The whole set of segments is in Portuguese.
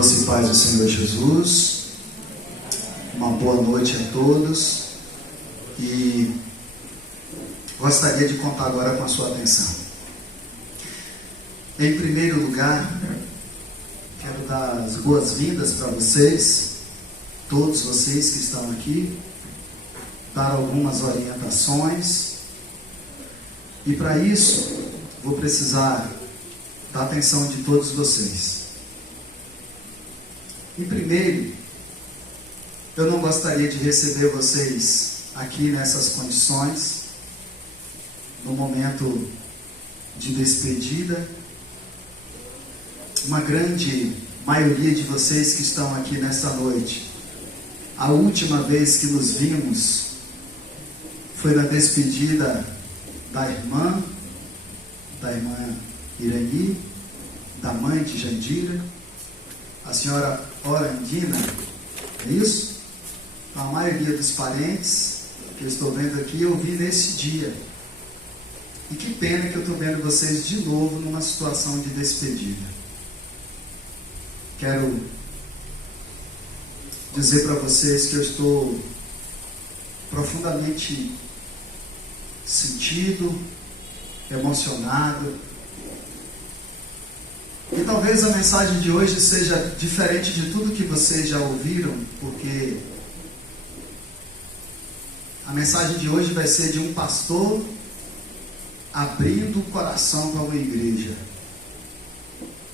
doce paz do Senhor Jesus, uma boa noite a todos, e gostaria de contar agora com a sua atenção. Em primeiro lugar, quero dar as boas-vindas para vocês, todos vocês que estão aqui, dar algumas orientações, e para isso vou precisar da atenção de todos vocês. Em primeiro, eu não gostaria de receber vocês aqui nessas condições, no momento de despedida. Uma grande maioria de vocês que estão aqui nessa noite, a última vez que nos vimos foi na despedida da irmã Irani, da mãe de Jandira, a senhora Orandina, é isso? A maioria dos parentes que eu estou vendo aqui, eu vi nesse dia. E que pena que eu estou vendo vocês de novo numa situação de despedida. Quero dizer para vocês que eu estou profundamente sentido, emocionado. E talvez a mensagem de hoje seja diferente de tudo que vocês já ouviram, porque a mensagem de hoje vai ser de um pastor abrindo o coração para uma igreja.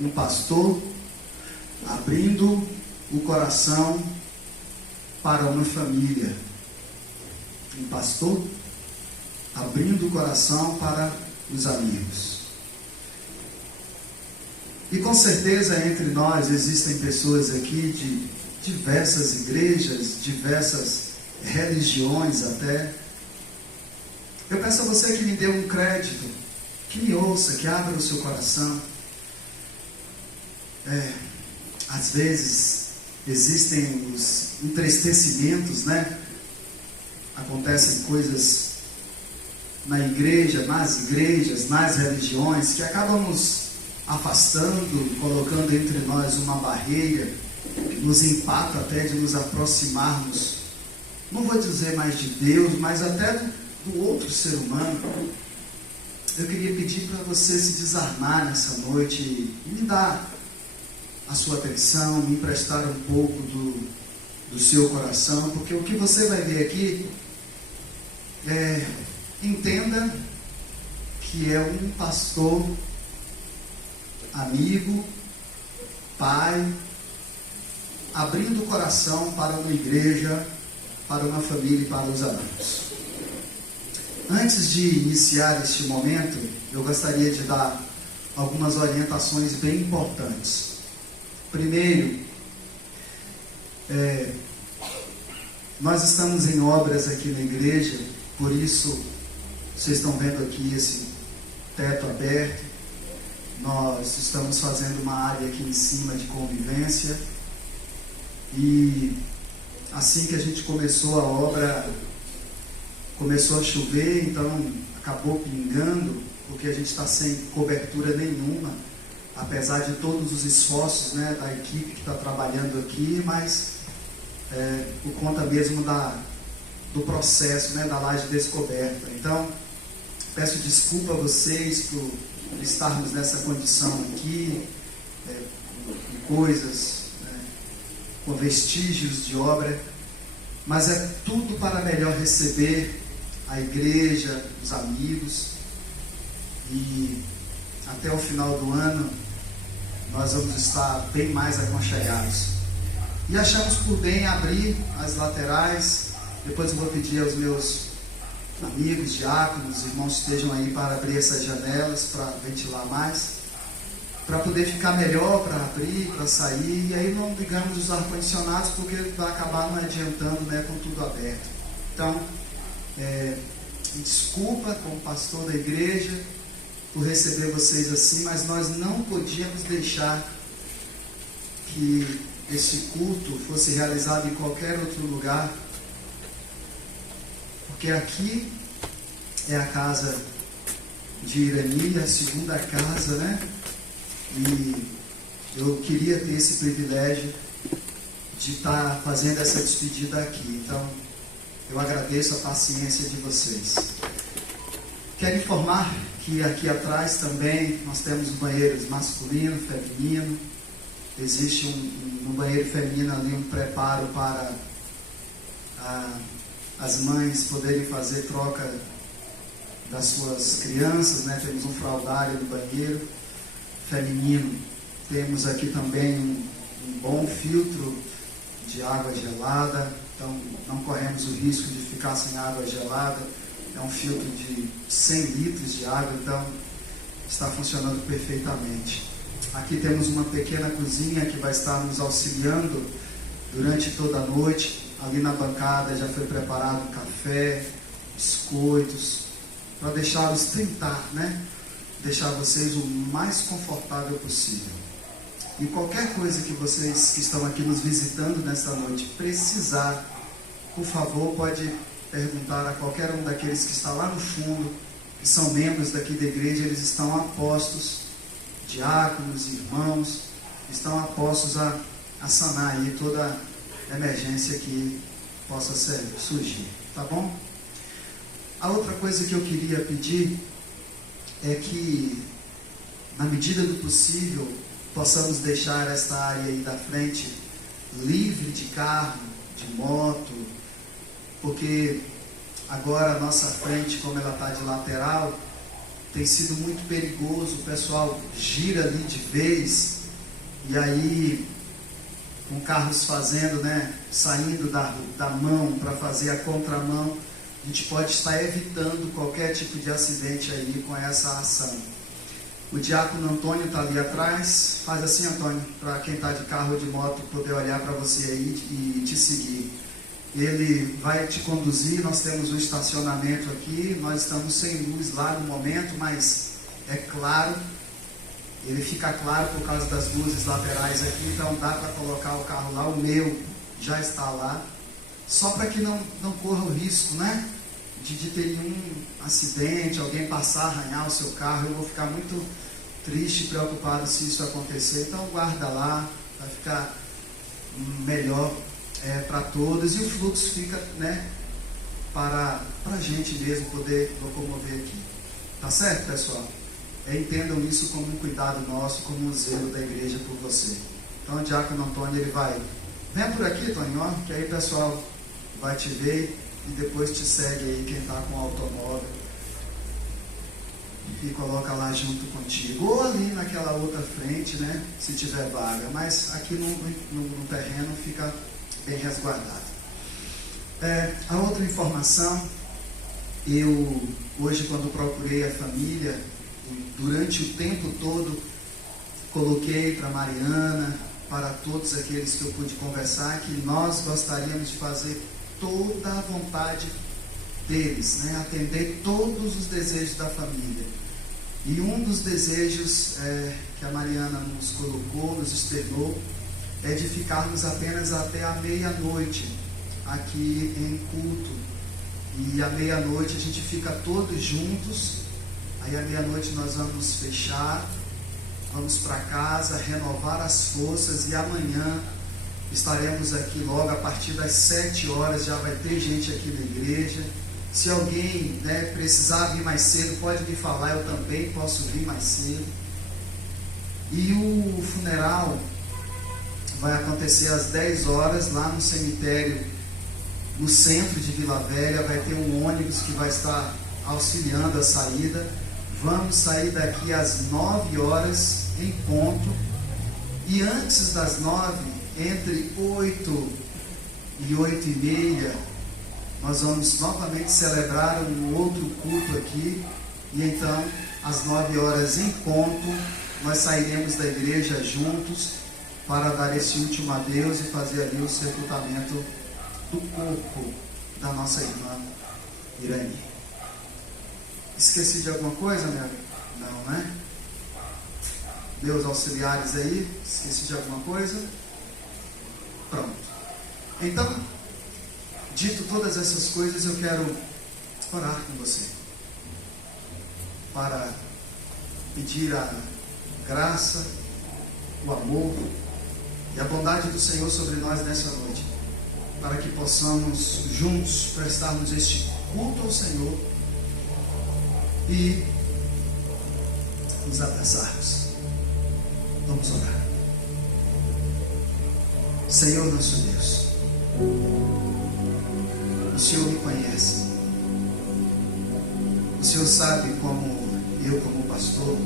Um pastor abrindo o coração para uma família. Um pastor abrindo o coração para os amigos. E com certeza entre nós existem pessoas aqui de diversas igrejas, diversas religiões até. Eu peço a você que me dê um crédito, que me ouça, que abra o seu coração. Às vezes existem os entristecimentos, né? Acontecem coisas na igreja, nas igrejas, nas religiões, que acabam nos afastando, colocando entre nós uma barreira, que nos empata até de nos aproximarmos, não vou dizer mais de Deus, mas até do outro ser humano. Eu queria pedir para você se desarmar nessa noite e me dar a sua atenção, me emprestar um pouco do seu coração, porque o que você vai ver aqui entenda que é um pastor, amigo, pai, abrindo o coração para uma igreja, para uma família e para os amigos. Antes de iniciar este momento, eu gostaria de dar algumas orientações bem importantes. Primeiro, nós estamos em obras aqui na igreja, por isso vocês estão vendo aqui esse teto aberto. Nós estamos fazendo uma área aqui em cima de convivência, e assim que a gente começou a obra, começou a chover, então acabou pingando, porque a gente está sem cobertura nenhuma, apesar de todos os esforços, né, da equipe que está trabalhando aqui, mas por conta mesmo do processo, né, da laje descoberta. Então, peço desculpa a vocês por estarmos nessa condição aqui, com coisas, com vestígios de obra, mas é tudo para melhor receber a igreja, os amigos, e até o final do ano nós vamos estar bem mais aconchegados. E achamos por bem abrir as laterais. Depois eu vou pedir aos meus amigos, diáconos, irmãos que estejam aí para abrir essas janelas, para ventilar mais, para poder ficar melhor, para abrir, para sair. E aí não ligamos os ar-condicionados, porque vai acabar não adiantando, né, com tudo aberto. Então, desculpa como pastor da igreja por receber vocês assim, mas nós não podíamos deixar que esse culto fosse realizado em qualquer outro lugar, porque aqui é a casa de Irani, a segunda casa, né? E eu queria ter esse privilégio de estar fazendo essa despedida aqui. Então, eu agradeço a paciência de vocês. Quero informar que aqui atrás também nós temos banheiros masculino, feminino. Existe no banheiro feminino ali um preparo para as mães poderem fazer troca das suas crianças, né? Temos um fraldário no banheiro feminino. Temos aqui também um bom filtro de água gelada, então não corremos o risco de ficar sem água gelada. É um filtro de 100 litros de água, então está funcionando perfeitamente. Aqui temos uma pequena cozinha que vai estar nos auxiliando durante toda a noite. Ali na bancada já foi preparado café, biscoitos, para deixá-los tentar, né? Deixar vocês o mais confortável possível. E qualquer coisa que vocês que estão aqui nos visitando nesta noite precisar, por favor, pode perguntar a qualquer um daqueles que está lá no fundo, que são membros daqui da igreja. Eles estão a postos, diáconos, irmãos, estão a postos a sanar aí toda emergência que possa surgir, tá bom? A outra coisa que eu queria pedir é que, na medida do possível, possamos deixar esta área aí da frente livre de carro, de moto, porque agora a nossa frente, como ela está de lateral, tem sido muito perigoso. O pessoal gira ali de vez, e aí com carros fazendo, né, saindo da mão para fazer a contramão, a gente pode estar evitando qualquer tipo de acidente aí com essa ação. O diácono Antônio está ali atrás. Faz assim, Antônio, para quem está de carro ou de moto poder olhar para você aí e te seguir. Ele vai te conduzir. Nós temos um estacionamento aqui, nós estamos sem luz lá no momento, mas é claro, ele fica claro por causa das luzes laterais aqui, então dá para colocar o carro lá. O meu já está lá, só para que não corra o risco, né, de ter nenhum acidente, alguém passar, arranhar o seu carro. Eu vou ficar muito triste e preocupado se isso acontecer. Então guarda lá, vai ficar melhor para todos, e o fluxo fica, né, para a gente mesmo poder locomover aqui. Tá certo, pessoal? Entendam isso como um cuidado nosso, como um zelo da igreja por você. Então o diácono Antônio, ele vai, vem por aqui, Toninho, ó, que aí o pessoal vai te ver e depois te segue aí, quem está com o automóvel, e coloca lá junto contigo, ou ali naquela outra frente, né, se tiver vaga, mas aqui no terreno fica bem resguardado. A outra informação, eu hoje, quando procurei a família, durante o tempo todo coloquei para Mariana, para todos aqueles que eu pude conversar, que nós gostaríamos de fazer toda a vontade deles, né? Atender todos os desejos da família. E um dos desejos que a Mariana nos colocou, nos externou, é de ficarmos apenas até a meia-noite aqui em culto. E à meia-noite a gente fica todos juntos. Aí à meia-noite nós vamos fechar, vamos para casa, renovar as forças, e amanhã estaremos aqui logo a partir das 7 horas, já vai ter gente aqui na igreja. Se alguém, né, precisar vir mais cedo, pode me falar, eu também posso vir mais cedo. E o funeral vai acontecer às 10 horas lá no cemitério, no centro de Vila Velha. Vai ter um ônibus que vai estar auxiliando a saída. Vamos sair daqui às 9 horas em ponto, e antes das 9, entre 8 e 8 e meia, nós vamos novamente celebrar um outro culto aqui, e então às 9 horas em ponto nós sairemos da igreja juntos para dar esse último adeus e fazer ali o sepultamento do corpo da nossa irmã Irani. Esqueci de alguma coisa, né? Não, né? Meus auxiliares aí, esqueci de alguma coisa? Pronto. Então, dito todas essas coisas, eu quero orar com você, para pedir a graça o amor e a bondade do Senhor sobre nós nessa noite, para que possamos juntos prestarmos este culto ao Senhor e nos abraçarmos. Vamos orar. Senhor nosso Deus, o Senhor me conhece. O Senhor sabe como eu, como pastor,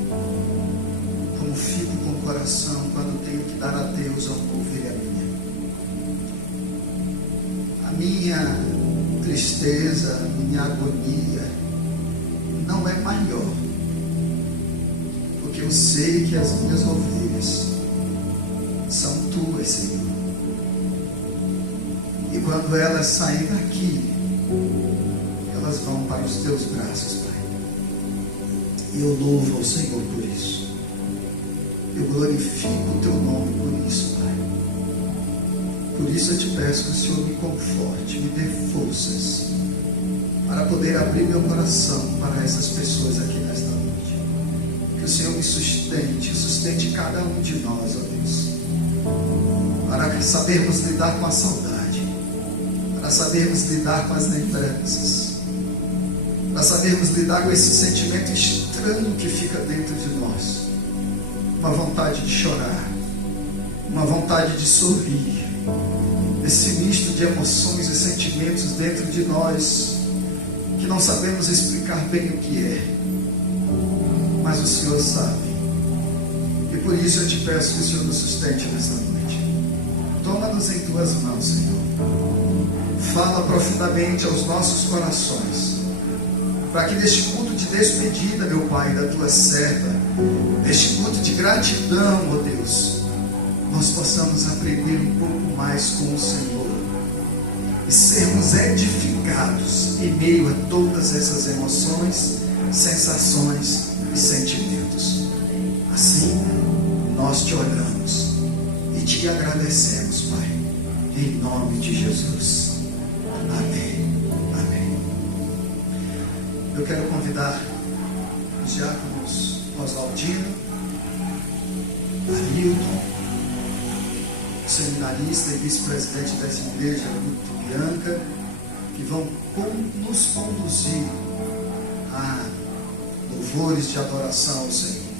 como fico com o coração quando tenho que dar a Deus a ovelha minha. A minha tristeza, a minha agonia não é maior, porque eu sei que as minhas ovelhas são tuas, Senhor. E quando elas saem daqui, elas vão para os teus braços, Pai. E eu louvo ao Senhor por isso. Eu glorifico o teu nome por isso, Pai. Por isso eu te peço que o Senhor me conforte, me dê forças para poder abrir meu coração para essas pessoas aqui nesta noite. Que o Senhor me sustente cada um de nós, ó Deus, para sabermos lidar com a saudade, para sabermos lidar com as lembranças, para sabermos lidar com esse sentimento estranho que fica dentro de nós. Uma vontade de chorar, uma vontade de sorrir, esse misto de emoções e sentimentos dentro de nós, que não sabemos explicar bem o que é, mas o Senhor sabe. E por isso eu te peço que o Senhor nos sustente nesta noite. Toma-nos em tuas mãos, Senhor. Fala profundamente aos nossos corações, para que neste culto de despedida, meu Pai, da tua serva, neste culto de gratidão, ó Deus, nós possamos aprender um pouco mais com o Senhor e sermos edificados em meio a todas essas emoções, sensações e sentimentos. Assim, nós te oramos e te agradecemos, Pai, em nome de Jesus. Amém. Amém. Eu quero convidar os diáconos Oswaldino, Arilton, seminarista e vice-presidente dessa igreja, Guto Bianca, que vão nos conduzir a louvores de adoração ao Senhor.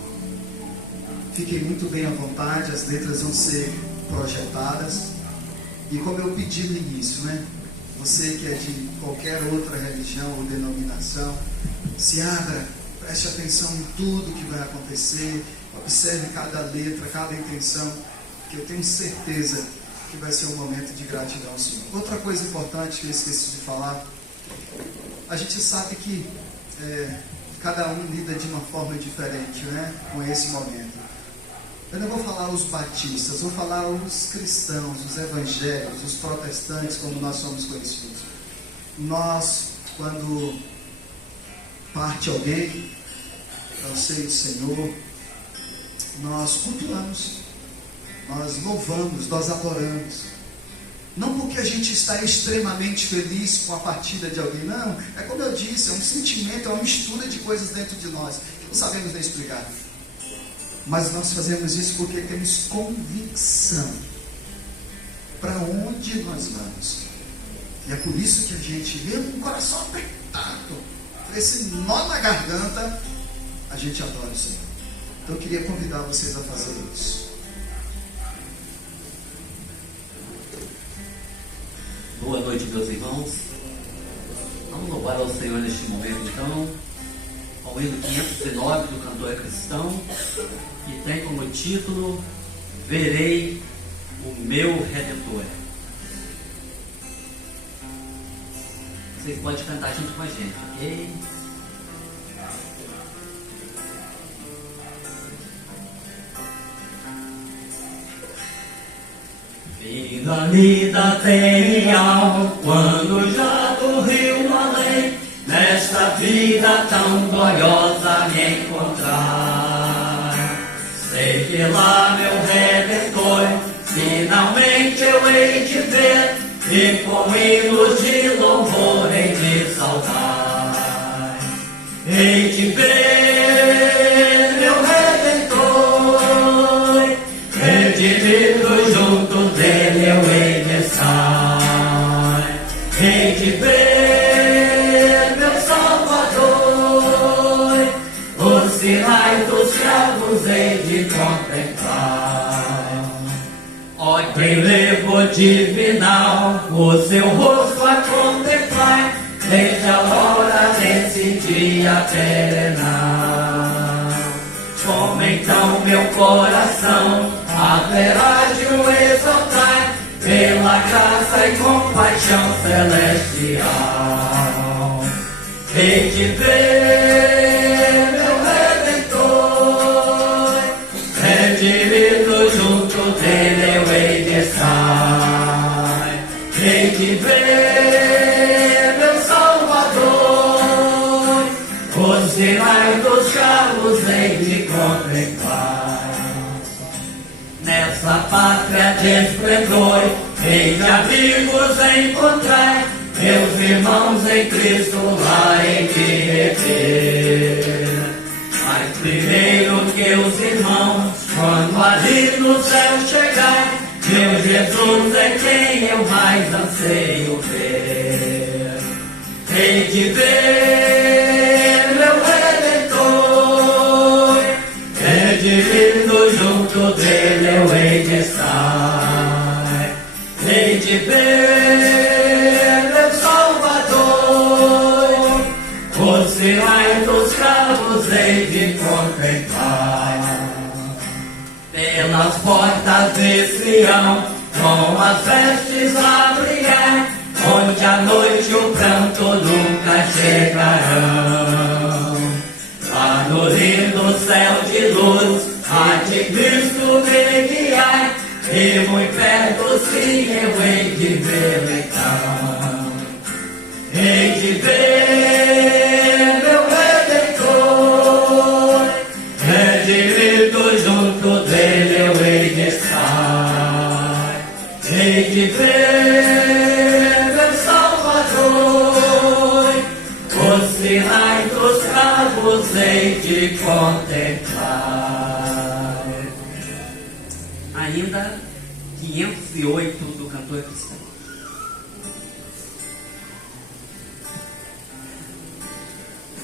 Fiquem muito bem à vontade, as letras vão ser projetadas. E como eu pedi no início, você que é de qualquer outra religião ou denominação, se abra, preste atenção em tudo que vai acontecer, observe cada letra, cada intenção, que eu tenho certeza que vai ser um momento de gratidão ao Senhor. Outra coisa importante que eu esqueci de falar, a gente sabe que cada um lida de uma forma diferente, com esse momento. Eu não vou falar os batistas, vou falar os cristãos, os evangélicos, os protestantes, como nós somos conhecidos. Nós, quando parte alguém para o seio do Senhor, nós cultuamos, nós louvamos, nós adoramos. Não porque a gente está extremamente feliz com a partida de alguém, não. É como eu disse, é um sentimento, é uma mistura de coisas dentro de nós, que não sabemos nem explicar. Mas nós fazemos isso porque temos convicção para onde nós vamos. E é por isso que a gente vê um coração apertado, esse nó na garganta, a gente adora o Senhor. Então eu queria convidar vocês a fazer isso. Boa noite, meus irmãos. Vamos louvar ao Senhor neste momento, então, com o hino 509 do cantor cristão, que tem como título Verei o meu Redentor. Vocês podem cantar junto com a gente, ok? Vida-me da terra, quando já do rio além, nesta vida tão gloriosa me encontrar. Sei que lá meu Redentor, finalmente eu hei de ver, e com hinos de louvor hei de saudar. Hei de ver meu Redentor, redimido junto dele eu hei de estar. Hei de ver meu Salvador, os sinais dos cravos hei de contemplar. Ó, quem levou divinal o seu rosto a contemplar, desde a hora desse dia perenal. Como então meu coração haverá de o exaltar, pela graça e compaixão celestial. Hei de ver meu Redentor, redimido junto dele eu hei de estar. Hei de ver meu Salvador, os sinais dos carros hei de contemplar. Nessa pátria de esplendor, hei de amigos encontrar, meus irmãos em Cristo lá hei de rever. Mas primeiro que os irmãos, quando ali no céu chegar, meu Jesus é quem eu mais anseio ver. Hei de ver meu Redentor, redimido junto dele eu hei de estar. Hei de ver meu Salvador, os sinais dos cravos hei de contemplar. Pelas portas de Sião, com as vestes a brilhar, onde à noite o pranto nunca chegarão. Lá no lindo céu de luz, há de Cristo me guiar, e muito perto sim eu hei de vê-lo então. Hei de ver meu Redentor, redimido junto dele eu hei de estar. Hei de ver meu Salvador, os sinais dos cravos hei de contemplar. Ainda 508 do cantor cristão.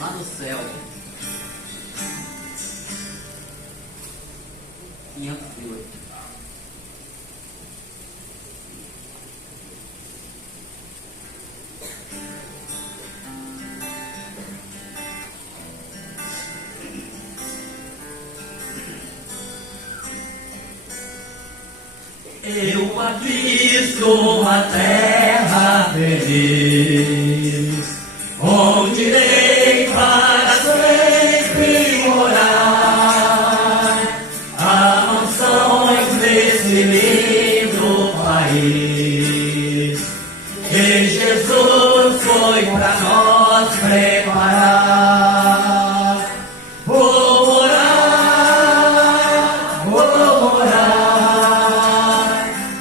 Lá no céu, 508. Eu avisto uma terra feliz, onde irei para sempre morar. Há mansões nesse lindo país, que Jesus foi para nós preparar. Vou morar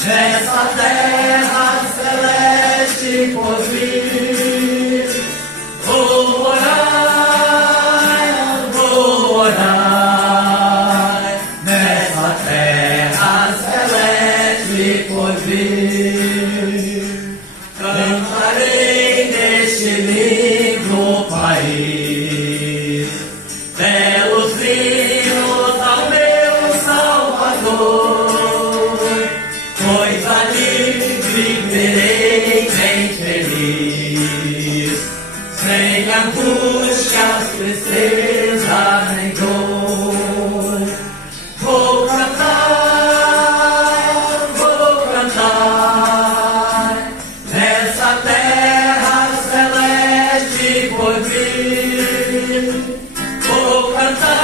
nessa terra celeste por vir. Vou morar nessa terra celeste por vir. Cantarei neste lindo país belos hinos ao meu Salvador, pois ali viverei bem feliz, sem angústias, tristeza nem dor. Vou cantar nessa terra celeste por vir. Vou cantar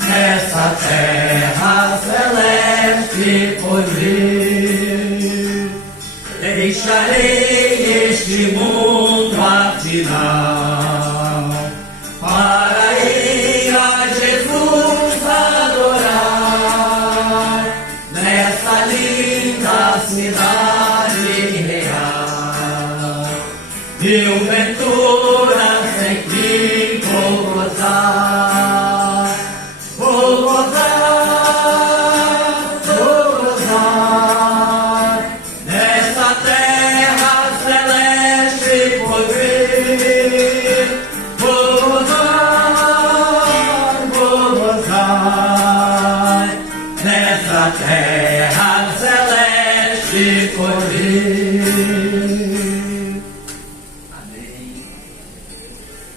nessa terra celeste por vir. Deixarei este mundo afinal, para ir a Jesus adorar, nessa linda cidade real. Mil venturas sem fim vou gozar. da terra celeste poder. Amém.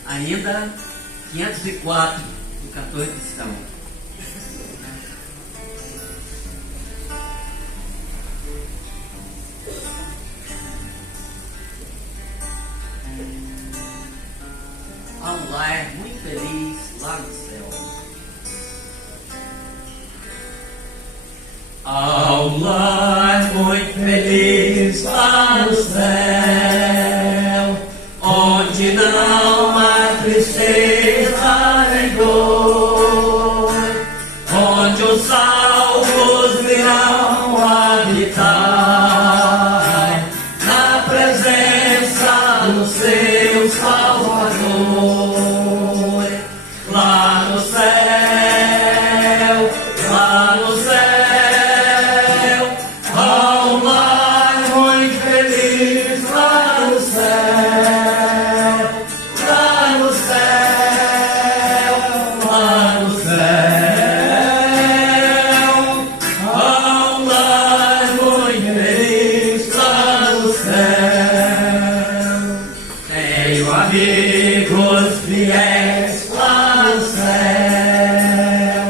Ainda 504 do cantor cristão. Há um lar muito feliz lá no céu. Há um lar muito feliz lá no céu, onde não há tristeza nem dor, onde os salvos virão habitar na presença do seu Salvador. Lá no céu, lá no céu, há um lar muito feliz lá no céu, lá no céu, lá no céu, há um lar muito feliz lá no céu. Tenho amigos fiéis lá no céu,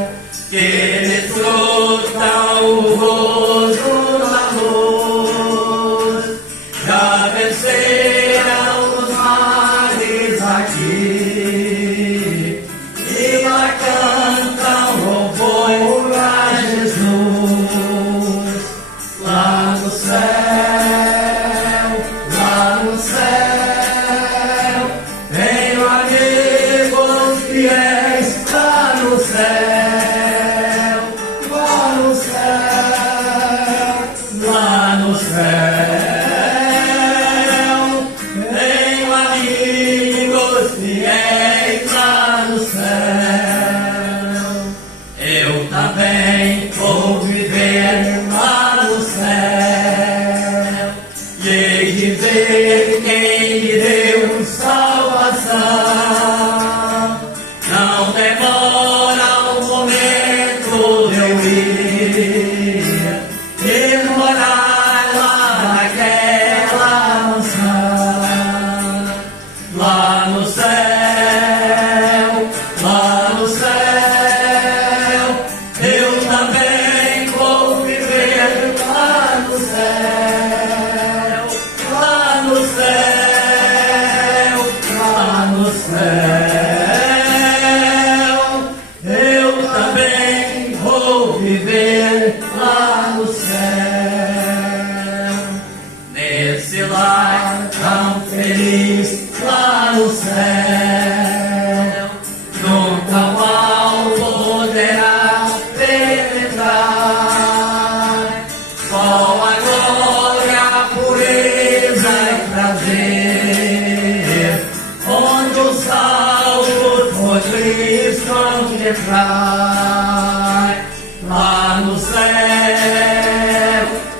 que desfrutam o gozo da luz, já venceram os males aqui, e lá cantam louvor a Jesus. Lá no céu, lá no céu, tenho amigos fiéis lá no céu, lá no céu, lá no céu, tenho amigos fiéis lá no céu. Eu também vou viver lá no céu, e hei de ver quem me deu salvação. Não demora um momento de eu ir e morar lá naquela mansão. Lá no céu, lá no céu, eu também vou viver lá no céu, lá no céu, lá no céu, eu também vou viver lá no céu. Nesse lar tão feliz lá no céu, nunca o mal poderá penetrar. Só a glória, a pureza e prazer, onde os salvos por Cristo hão de entrar. Lá no céu,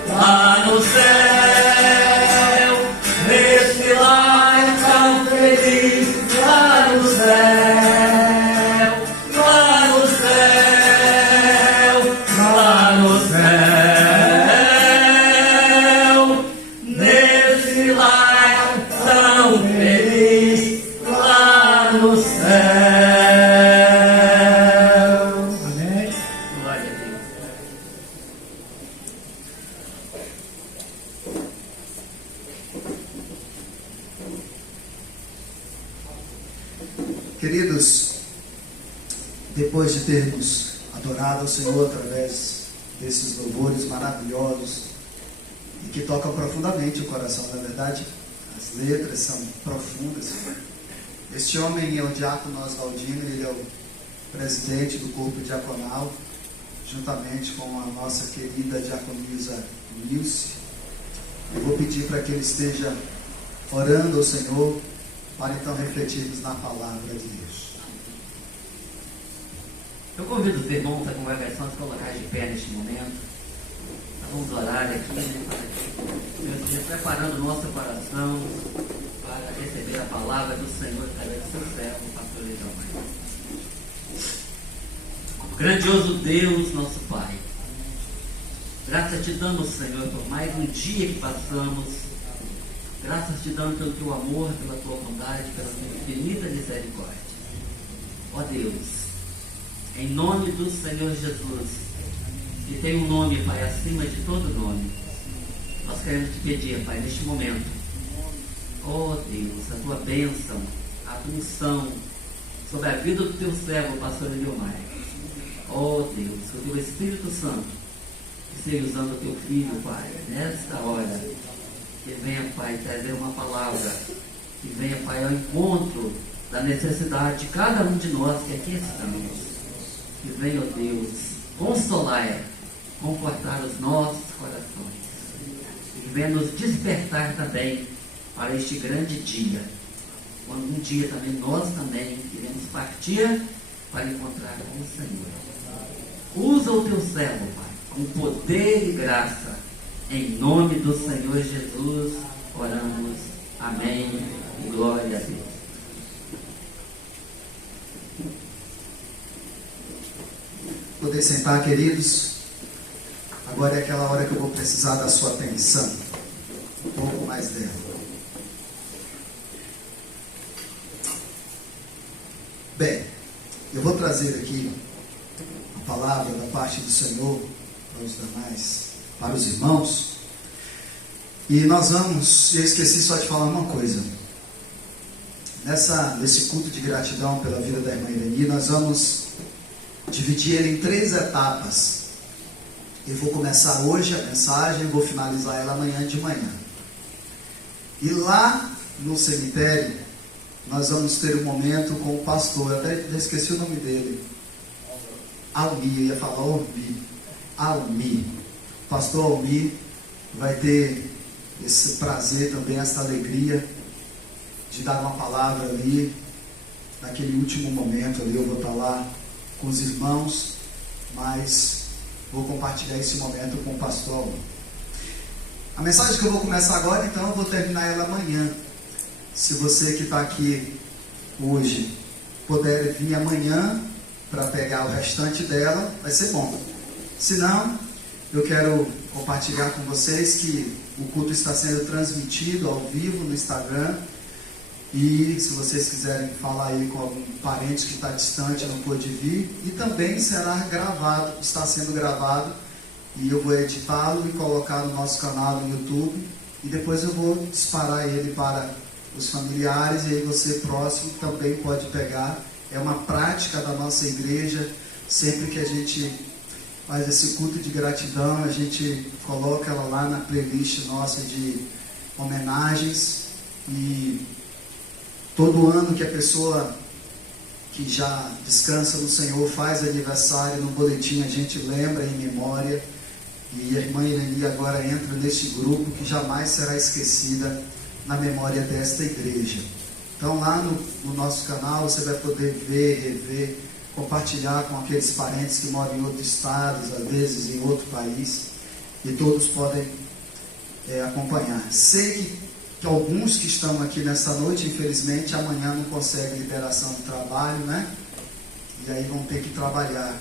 lá no céu, nesse lar tão feliz lá no céu, lá no céu, lá no céu, nesse lar tão feliz lá no céu. Amém? Glória a Deus. Queridos, depois de termos adorado ao Senhor através desses louvores maravilhosos e que tocam profundamente o coração, na verdade, as letras são profundas. Este homem é o diácono Oswaldino, ele é o presidente do corpo diaconal, juntamente com a nossa querida diaconisa Nilce. Eu vou pedir para que ele esteja orando ao Senhor, para então refletirmos na palavra de Deus. Eu convido os irmãos da congregação a se colocar de pé neste momento. Nós vamos orar aqui, né, preparando o nosso coração para receber a palavra do Senhor através do seu servo, o pastor Legião. Grandioso Deus, nosso Pai, Graças te damos, Senhor, por mais um dia que passamos. Graças te damos pelo teu amor, pela tua bondade, pela tua infinita misericórdia. Ó Deus, em nome do Senhor Jesus, que tem um nome, Pai, acima de todo nome, nós queremos te pedir, Pai, neste momento, ó Deus, a tua bênção, a tua unção sobre a vida do teu servo, o pastor Eliomar. Ó Deus, que o teu Espírito Santo esteja usando o teu filho, Pai, nesta hora, que venha, Pai, trazer uma palavra, que venha, Pai, ao encontro da necessidade de cada um de nós que aqui estamos. Que venha, ó Deus, consolar, confortar os nossos corações. Que venha nos despertar também para este grande dia. Quando um dia também nós também iremos partir para encontrar com o Senhor. Usa o teu servo, Pai, com poder e graça. Em nome do Senhor Jesus, oramos. Amém. E glória a Deus. Poder sentar, queridos. Agora é aquela hora que eu vou precisar da sua atenção. Um pouco mais dela. Bem, eu vou trazer aqui a palavra da parte do Senhor para os demais, para os irmãos. E nós vamos, eu esqueci só de falar uma coisa. Nesse culto de gratidão pela vida da irmã Irani, nós vamos dividir ele em 3 etapas. Eu vou começar hoje a mensagem e vou finalizar ela amanhã de manhã. E lá no cemitério, nós vamos ter um momento com o pastor, eu até esqueci o nome dele. Almi, eu ia falar Almi. O pastor Almi vai ter esse prazer também, essa alegria de dar uma palavra ali, naquele último momento ali. Eu vou estar lá com os irmãos, mas vou compartilhar esse momento com o pastor Almi. A mensagem que eu vou começar agora, então, eu vou terminar ela amanhã. Se você que está aqui hoje puder vir amanhã para pegar o restante dela, vai ser bom. Se não, eu quero compartilhar com vocês que o culto está sendo transmitido ao vivo no Instagram. E se vocês quiserem falar aí com algum parente que está distante, não pôde vir. E também será gravado, está sendo gravado. E eu vou editá-lo e colocar no nosso canal no YouTube. E depois eu vou disparar ele para os familiares. E aí você próximo também pode pegar. É uma prática da nossa igreja. Sempre que a gente faz esse culto de gratidão, a gente coloca ela lá na playlist nossa de homenagens. E todo ano que a pessoa que já descansa no Senhor faz aniversário, no boletim a gente lembra em memória. E a irmã Irani agora entra neste grupo que jamais será esquecida na memória desta igreja. Então lá no nosso canal você vai poder ver, rever, compartilhar com aqueles parentes que moram em outros estados, às vezes em outro país, e todos podem acompanhar. Sei que alguns que estão aqui nessa noite, infelizmente, amanhã não conseguem liberação do trabalho, né? E aí vão ter que trabalhar.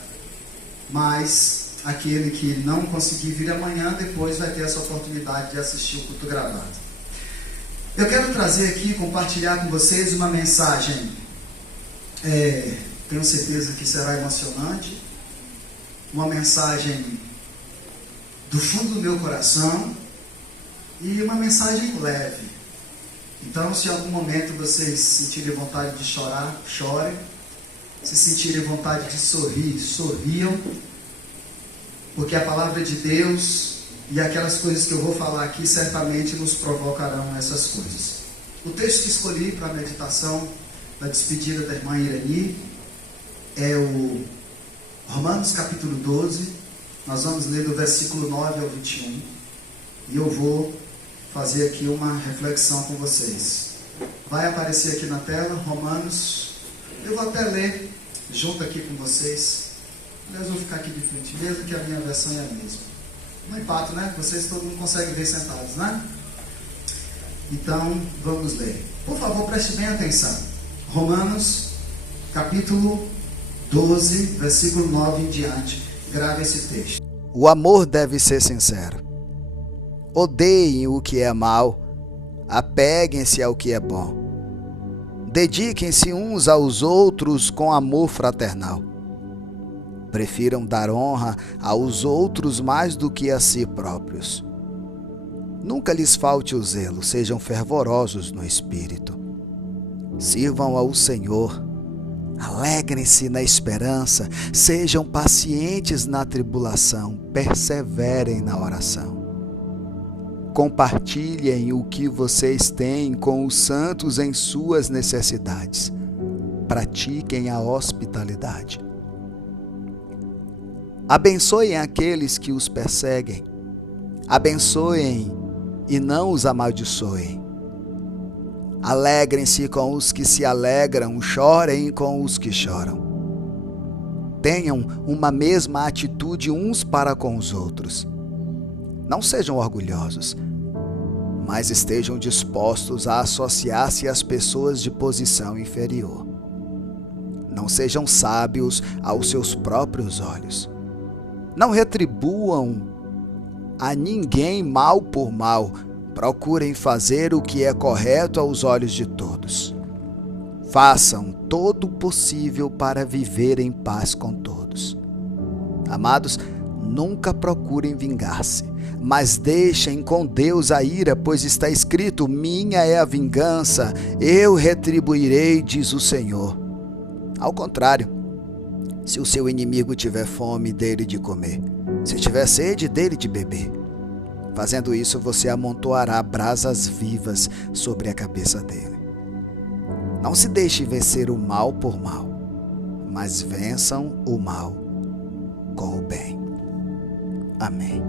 Mas aquele que não conseguir vir amanhã, depois vai ter essa oportunidade de assistir o culto gravado. Eu quero trazer aqui, compartilhar com vocês uma mensagem, tenho certeza que será emocionante, uma mensagem do fundo do meu coração, e uma mensagem leve. Então, se em algum momento vocês sentirem vontade de chorar, chorem. Se sentirem vontade de sorrir, sorriam. Porque a palavra de Deus e aquelas coisas que eu vou falar aqui certamente nos provocarão essas coisas. O texto que escolhi para a meditação da despedida da irmã Irani é o Romanos capítulo 12. Nós vamos ler do versículo 9 ao 21. E eu vou fazer aqui uma reflexão com vocês. Vai aparecer aqui na tela, Romanos. Eu vou até ler junto aqui com vocês. Aliás, eu vou ficar aqui de frente mesmo, que a minha versão é a mesma. Não impacto, né? Vocês todo mundo consegue ver sentados, né? Então, vamos ler. Por favor, preste bem atenção. Romanos, capítulo 12, versículo 9 em diante. Grave esse texto. O amor deve ser sincero. Odeiem o que é mal, apeguem-se ao que é bom. Dediquem-se uns aos outros com amor fraternal. Prefiram dar honra aos outros mais do que a si próprios. Nunca lhes falte o zelo, sejam fervorosos no espírito. Sirvam ao Senhor. Alegrem-se na esperança, sejam pacientes na tribulação, perseverem na oração. Compartilhem o que vocês têm com os santos em suas necessidades. Pratiquem a hospitalidade. Abençoem aqueles que os perseguem. Abençoem e não os amaldiçoem. Alegrem-se com os que se alegram, chorem com os que choram. Tenham uma mesma atitude uns para com os outros. Não sejam orgulhosos, mas estejam dispostos a associar-se às pessoas de posição inferior. Não sejam sábios aos seus próprios olhos. Não retribuam a ninguém mal por mal. Procurem fazer o que é correto aos olhos de todos. Façam todo o possível para viver em paz com todos. Amados, nunca procurem vingar-se, mas deixem com Deus a ira, pois está escrito: minha é a vingança, eu retribuirei, diz o Senhor. Ao contrário, se o seu inimigo tiver fome, dê-lhe de comer. Se tiver sede, dê-lhe de beber. Fazendo isso, você amontoará brasas vivas sobre a cabeça dele. Não se deixe vencer o mal por mal, mas vençam o mal com o bem. Amém.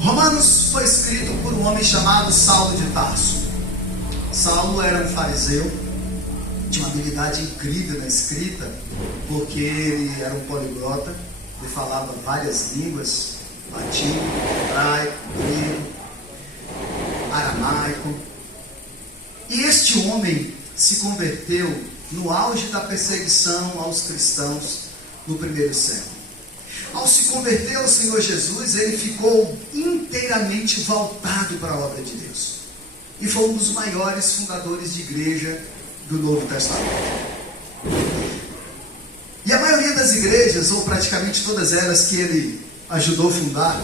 Romanos foi escrito por um homem chamado Saulo de Tarso. Saulo era um fariseu, tinha uma habilidade incrível na escrita, porque ele era um poliglota, ele falava várias línguas: latim, hebraico, grego, aramaico. E este homem se converteu no auge da perseguição aos cristãos no primeiro século. Ao se converter ao Senhor Jesus, ele ficou inteiramente voltado para a obra de Deus. E foi um dos maiores fundadores de igreja do Novo Testamento. E a maioria das igrejas, ou praticamente todas elas que ele ajudou a fundar,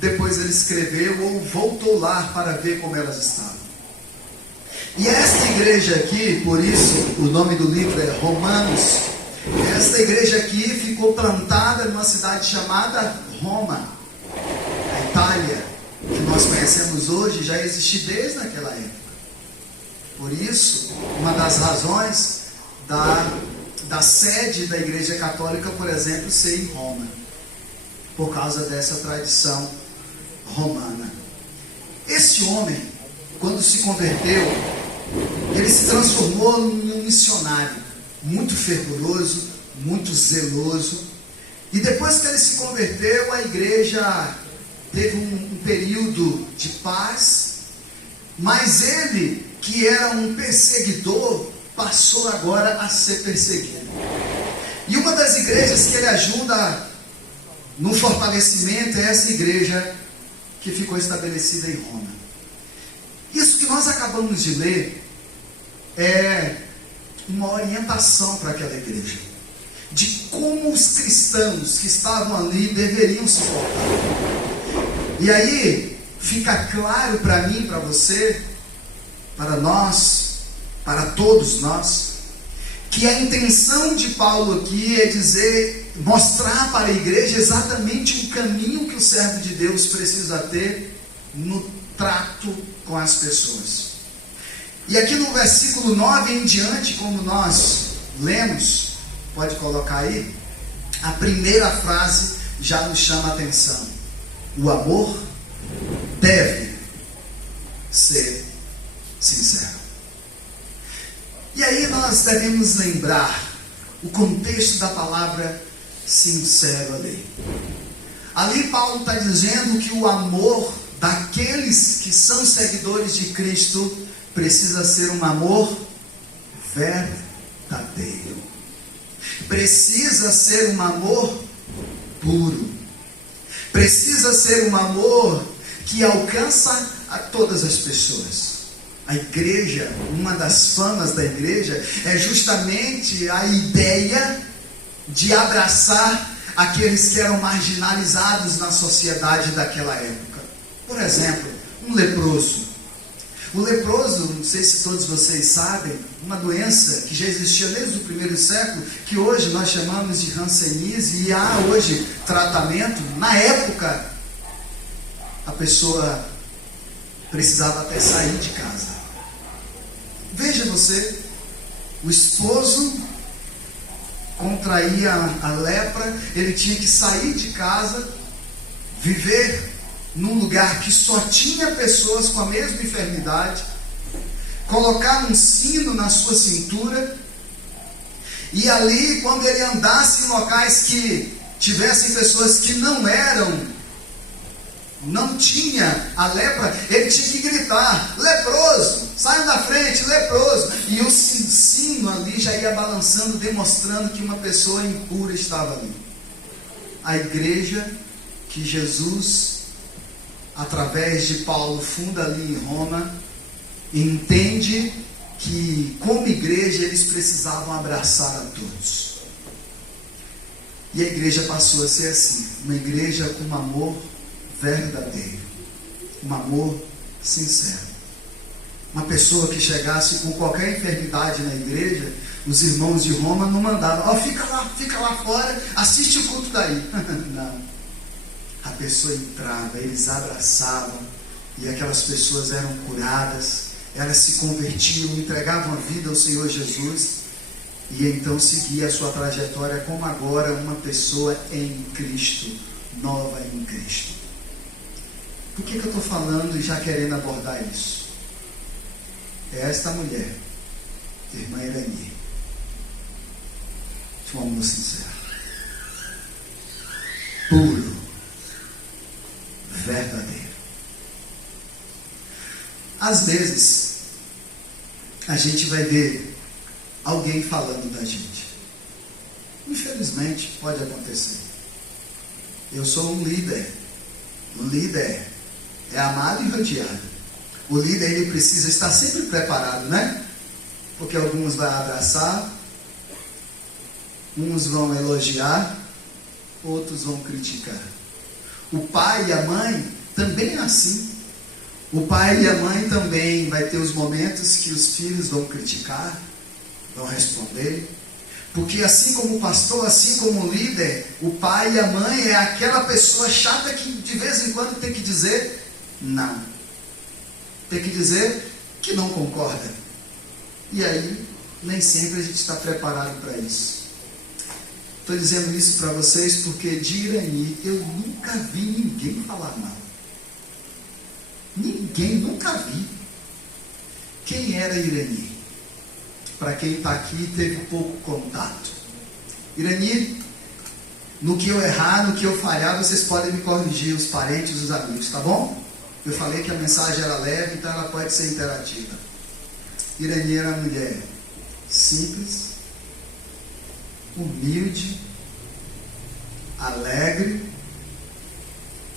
depois ele escreveu ou voltou lá para ver como elas estavam. E esta igreja aqui, por isso o nome do livro é Romanos, esta igreja aqui ficou plantada numa cidade chamada Roma. A Itália, que nós conhecemos hoje, já existe desde aquela época. Por isso, uma das razões da sede da Igreja Católica, por exemplo, ser em Roma, por causa dessa tradição romana. Este homem, quando se converteu, ele se transformou num missionário muito fervoroso, muito zeloso. E depois que ele se converteu, a igreja teve um período de paz, mas ele, que era um perseguidor, passou agora a ser perseguido. E uma das igrejas que ele ajuda no fortalecimento é essa igreja que ficou estabelecida em Roma. Isso que nós acabamos de ler é uma orientação para aquela igreja, de como os cristãos que estavam ali deveriam se portar. E aí fica claro para mim, para você, para nós, para todos nós, que a intenção de Paulo aqui é dizer, mostrar para a igreja exatamente o caminho que o servo de Deus precisa ter no trato com as pessoas. E aqui no versículo 9 em diante, como nós lemos, pode colocar aí, a primeira frase já nos chama a atenção. O amor deve ser sincero. E aí nós devemos lembrar o contexto da palavra sincero ali. Ali Paulo está dizendo que o amor daqueles que são seguidores de Cristo precisa ser um amor verdadeiro. Precisa ser um amor puro. Precisa ser um amor que alcança a todas as pessoas. A igreja, uma das famas da igreja é justamente a ideia de abraçar aqueles que eram marginalizados na sociedade daquela época. Por exemplo, um leproso. O leproso, não sei se todos vocês sabem, uma doença que já existia desde o primeiro século, que hoje nós chamamos de hanseníase, e há hoje tratamento. Na época, a pessoa precisava até sair de casa. Veja você, o esposo contraía a lepra, ele tinha que sair de casa, viver num lugar que só tinha pessoas com a mesma enfermidade, colocar um sino na sua cintura, e ali, quando ele andasse em locais que tivessem pessoas que não tinha a lepra, ele tinha que gritar: leproso, saiam da frente, leproso. E o sino ali já ia balançando, demonstrando que uma pessoa impura estava ali. A igreja que Jesus, através de Paulo, funda ali em Roma, entende que, como igreja, eles precisavam abraçar a todos. E a igreja passou a ser assim, uma igreja com um amor verdadeiro, um amor sincero. Uma pessoa que chegasse com qualquer enfermidade na igreja, os irmãos de Roma não mandavam: fica lá fora, assiste o culto daí. Não. A pessoa entrava, eles abraçavam, e aquelas pessoas eram curadas, elas se convertiam, entregavam a vida ao Senhor Jesus, e então seguia a sua trajetória como agora uma pessoa em Cristo, nova em Cristo. Por que eu estou falando e já querendo abordar isso? É esta mulher, irmã Irani, de um amor sincero, puro, verdadeiro. Às vezes, a gente vai ver alguém falando da gente. Infelizmente, pode acontecer. Eu sou um líder. O líder é amado e rodeado. O líder, ele precisa estar sempre preparado, né? Porque alguns vão abraçar, uns vão elogiar, outros vão criticar. O pai e a mãe também é assim. O pai e a mãe também vai ter os momentos que os filhos vão criticar, vão responder. Porque assim como o pastor, assim como o líder, o pai e a mãe é aquela pessoa chata que de vez em quando tem que dizer não. Tem que dizer que não concorda. E aí, nem sempre a gente está preparado para isso. Estou dizendo isso para vocês porque de Irani eu nunca vi ninguém falar mal. Ninguém, nunca vi. Quem era Irani? Para quem está aqui e teve pouco contato. Irani, no que eu errar, no que eu falhar, vocês podem me corrigir, os parentes, os amigos, tá bom? Eu falei que a mensagem era leve, então ela pode ser interativa. Irani era uma mulher simples, humilde, alegre,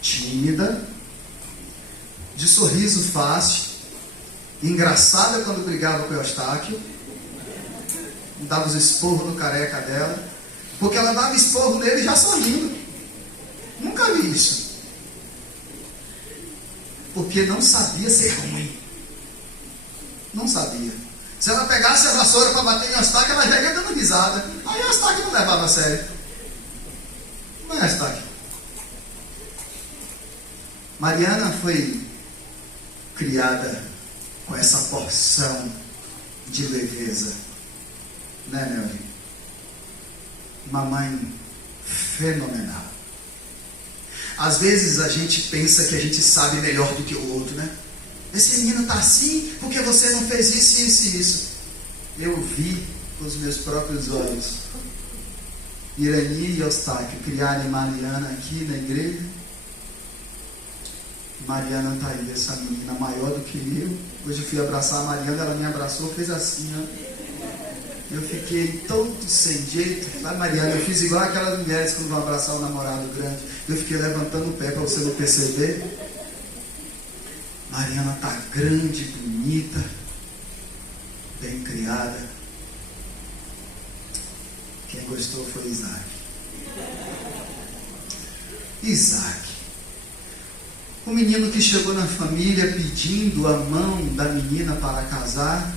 tímida, de sorriso fácil, engraçada quando brigava com o Eustáquio, dava os esporros no careca dela, porque ela dava esporro nele já sorrindo. Nunca vi isso. Porque não sabia ser ruim. Não sabia. Se ela pegasse a vassoura para bater em Eustáquio, ela já ia dando risada. Aí Eustáquio não levava a sério. Não é Eustáquio. Mariana foi criada com essa porção de leveza, né, meu amigo? Uma mãe fenomenal. Às vezes a gente pensa que a gente sabe melhor do que o outro, né? Esse menino está assim porque você não fez isso, isso e isso. Eu vi com os meus próprios olhos Irani e Eustáquio criarem Mariana aqui na igreja. Mariana está aí, essa menina maior do que eu. Hoje eu fui abraçar a Mariana, ela me abraçou, fez assim, ó. Eu fiquei todo sem jeito. Lá, Mariana, eu fiz igual aquelas mulheres quando vão abraçar o namorado grande. Eu fiquei levantando o pé para você não perceber. Mariana tá grande, bonita, bem criada. Quem gostou foi Isaac. Isaac, o menino que chegou na família pedindo a mão da menina para casar,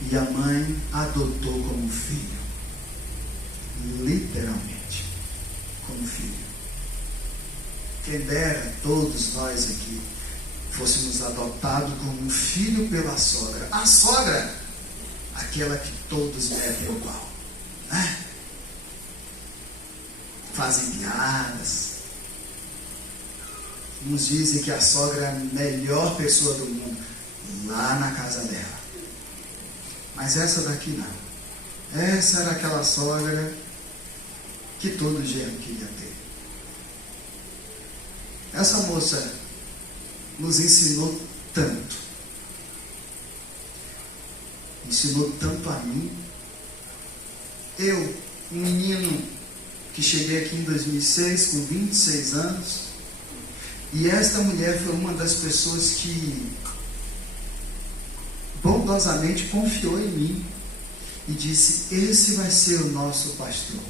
e a mãe adotou como filho, literalmente, como filho. Quem dera todos nós aqui fôssemos adotados como filho pela sogra. A sogra, aquela que todos metem o pau, né? Fazem piadas. Uns dizem que a sogra é a melhor pessoa do mundo, lá na casa dela. Mas essa daqui não. Essa era aquela sogra que todo genro queria ter. Essa moça nos ensinou tanto. Ensinou tanto a mim. Eu, um menino que cheguei aqui em 2006 com 26 anos, e esta mulher foi uma das pessoas que bondosamente confiou em mim e disse: esse vai ser o nosso pastor.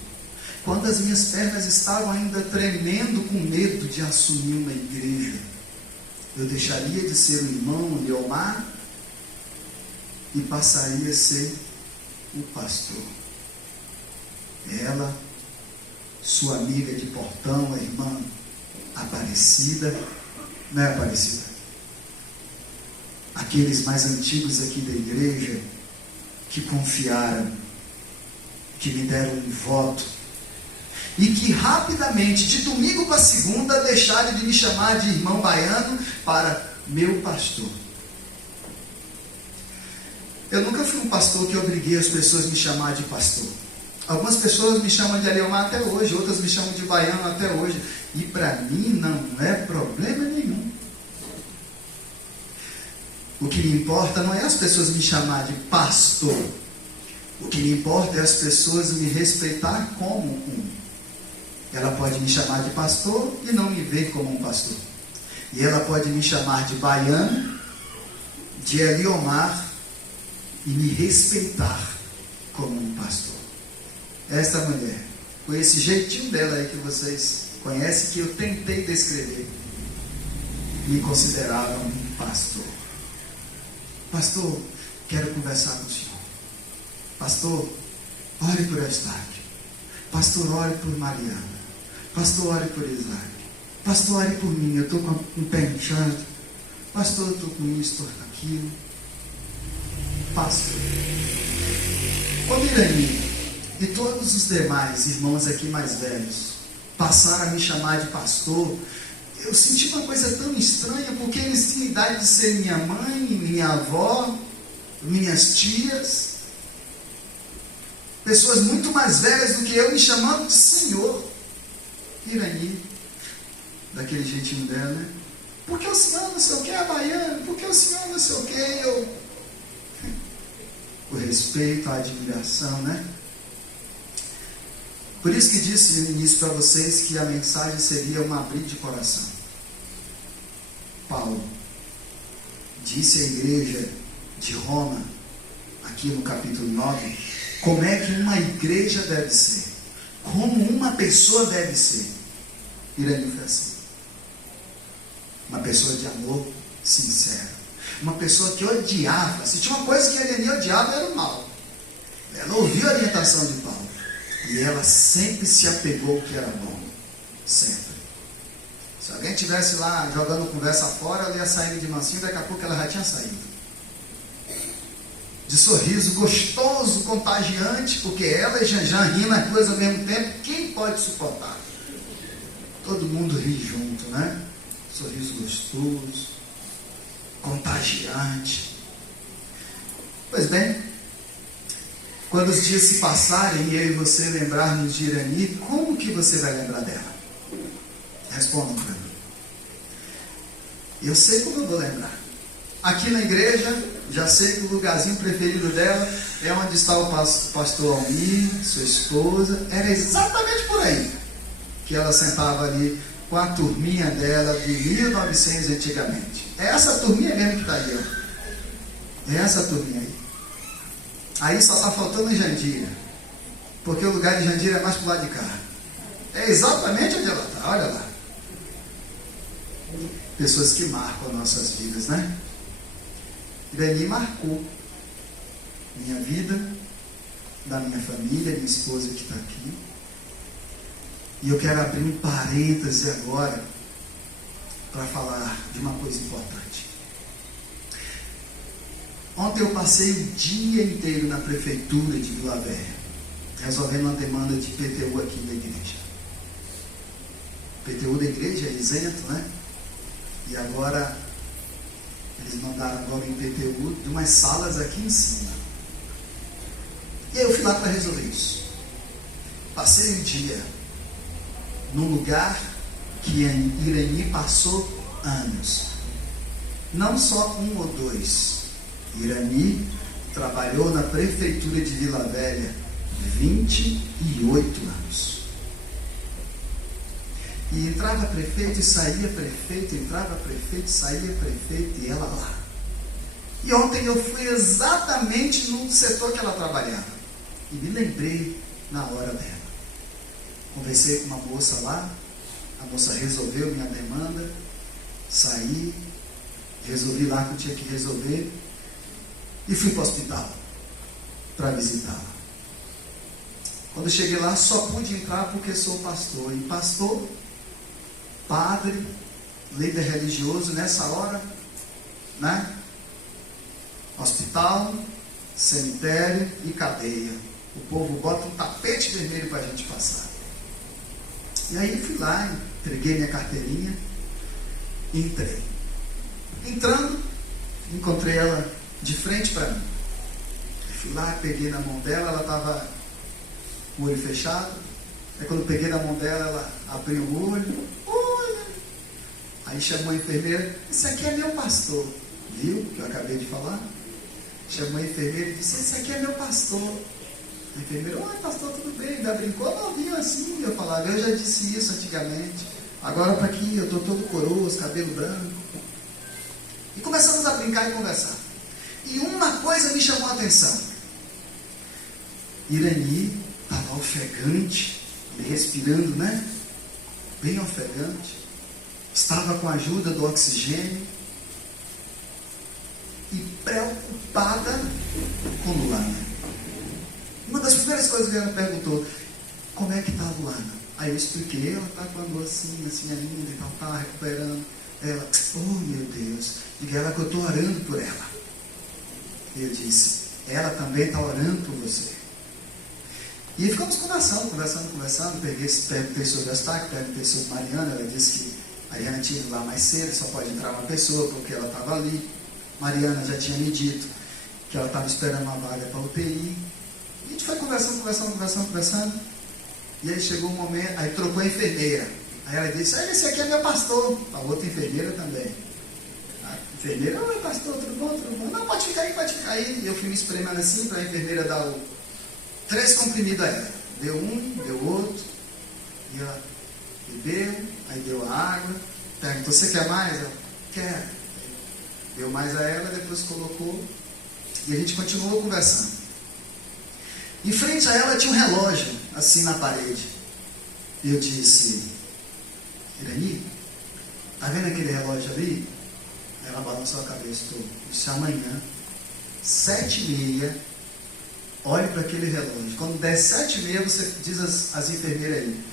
Quando as minhas pernas estavam ainda tremendo com medo de assumir uma igreja, eu deixaria de ser o irmão Leomar e passaria a ser o pastor. Ela, sua amiga de portão, a irmã Aparecida, não é Aparecida? Aqueles mais antigos aqui da igreja que confiaram, que me deram um voto e que rapidamente, de domingo para segunda, deixaram de me chamar de irmão baiano para meu pastor. Eu nunca fui um pastor que obriguei as pessoas a me chamar de pastor. Algumas pessoas me chamam de Aleomar até hoje, outras me chamam de baiano até hoje, e para mim não é problema nenhum. O que me importa não é as pessoas me chamar de pastor. O que me importa é as pessoas me respeitar como um. Ela pode me chamar de pastor e não me ver como um pastor. E ela pode me chamar de baiano, de Eliomar, e me respeitar como um pastor. Esta mulher, com esse jeitinho dela aí que vocês conhecem, que eu tentei descrever, me considerava um pastor. Pastor, quero conversar com o senhor. Pastor, ore por Eustáquio. Pastor, ore por Mariana. Pastor, ore por Isaac. Pastor, ore por mim, eu estou com um pé inchado. Pastor, eu estou com isso, estou com aquilo. Pastor, quando Irani e todos os demais irmãos aqui mais velhos passaram a me chamar de pastor, eu senti uma coisa tão estranha, porque eles tinham idade de ser minha mãe, minha avó, minhas tias, pessoas muito mais velhas do que eu, me chamando de senhor. Irani, daquele jeitinho dela, né? Porque o senhor não sei o que é baiano, porque o senhor não sei o que, o respeito, a admiração, né? Por isso que disse no início para vocês que a mensagem seria um abrir de coração. Paulo disse à igreja de Roma, aqui no capítulo 9, como é que uma igreja deve ser, como uma pessoa deve ser. Irani foi assim. Uma pessoa de amor sincero. Uma pessoa que odiava. Se tinha uma coisa que a Irani odiava, era o mal. Ela ouviu a orientação de Paulo. E ela sempre se apegou ao que era bom. Sempre. Se alguém estivesse lá jogando conversa fora, ela ia sair de mansinho, daqui a pouco ela já tinha saído. De sorriso gostoso, contagiante, porque ela e Janjan rindo as duas ao mesmo tempo, quem pode suportar? Todo mundo ri junto, né? Sorriso gostoso, contagiante. Pois bem, quando os dias se passarem e eu e você lembrarmos de Irani, como que você vai lembrar dela? Respondam para mim. Eu sei como eu vou lembrar. Aqui na igreja, Já sei que o lugarzinho preferido dela é onde está o pastor Almir, sua esposa. Era exatamente por aí que ela sentava ali com a turminha dela de 1900 antigamente. É essa turminha mesmo que está aí, ó. É essa turminha aí. Aí só está faltando Jandira, porque o lugar de Jandira é mais para o lado de cá. É exatamente onde ela está, olha lá. Pessoas que marcam nossas vidas, né? Irani marcou minha vida, da minha família, minha esposa que está aqui. E eu quero abrir um parêntese agora para falar de uma coisa importante. Ontem eu passei o dia inteiro na prefeitura de Vila Velha, resolvendo uma demanda de PTU aqui da igreja. PTU da igreja é isento, né? E agora eles mandaram agora em PTU de umas salas aqui em cima. E aí eu fui lá para resolver isso. Passei o dia num lugar que Irani passou anos. Não só um ou dois. Irani trabalhou na prefeitura de Vila Velha 28 anos. E entrava prefeito e saía prefeito, entrava prefeito e saía prefeito, e ela lá. E ontem eu fui exatamente no setor que ela trabalhava. E me lembrei na hora dela. Conversei com uma moça lá, a moça resolveu minha demanda, saí, resolvi lá que eu tinha que resolver, e fui para o hospital para visitá-la. Quando cheguei lá, só pude entrar porque sou pastor. E pastor, padre, líder religioso, nessa hora, né? Hospital, cemitério e cadeia. O povo bota um tapete vermelho para a gente passar. E aí fui lá, entreguei minha carteirinha e entrei. Entrando, encontrei ela de frente para mim. Fui lá, peguei na mão dela, ela estava com o olho fechado. Aí quando eu peguei na mão dela, ela abriu o olho. Olha! Aí chamou a enfermeira, esse aqui é meu pastor. Viu? Que eu acabei de falar. Chamou a enfermeira e disse, esse aqui é meu pastor. A enfermeira, oi pastor, tudo bem? Ainda brincou, novinho assim. Eu falava, eu já disse isso antigamente. Agora para aqui, eu estou todo coroso, cabelo branco. E começamos a brincar e conversar. E uma coisa me chamou a atenção. Irani estava ofegante, respirando, né? Bem ofegante. Estava com a ajuda do oxigênio. E preocupada com Luana. Uma das primeiras coisas que ela perguntou, como é que está a Luana? Aí eu expliquei, ela está com a mão assim ainda e tal, está recuperando. Ela, oh meu Deus, diga ela que eu estou orando por ela. E eu disse, ela também está orando por você. E ficamos conversando. Perguntei sobre a Eustáquio, perguntei sobre Mariana. Ela disse que Mariana tinha ido lá mais cedo, só pode entrar uma pessoa, porque ela estava ali. Mariana já tinha me dito que ela estava esperando uma vaga para UTI. E a gente foi conversando. E aí chegou um momento, aí trocou a enfermeira. Aí ela disse, esse aqui é meu pastor. A outra enfermeira também. A enfermeira, oi pastor, tudo bom? Não, pode ficar aí. E eu fui me espremendo assim para a enfermeira dar 3 comprimidos a ela. Deu um, deu outro. E ela bebeu, aí deu a água. Perguntou, você quer mais? Ela, quero. Deu mais a ela, depois colocou. E a gente continuou conversando. Em frente a ela tinha um relógio, assim na parede. E eu disse, Irani, tá vendo aquele relógio ali? Ela balançou a cabeça, eu disse, amanhã, 7h30, olhe para aquele relógio. Quando der 7h30, você diz às enfermeiras aí,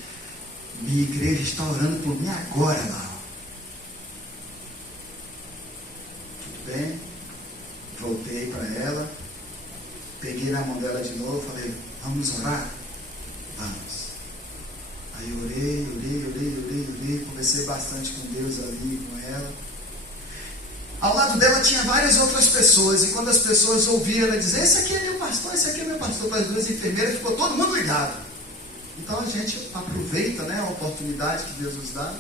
minha igreja está orando por mim agora lá. Tudo bem? Voltei para ela, peguei na mão dela de novo, falei, vamos orar? Vamos. Aí eu orei, conversei bastante com Deus ali, com ela. Ao lado dela tinha várias outras pessoas, e quando as pessoas ouviam ela dizer, esse aqui é meu pastor, para as 2 enfermeiras, ficou todo mundo ligado. Então a gente aproveita, né, a oportunidade que Deus nos dá.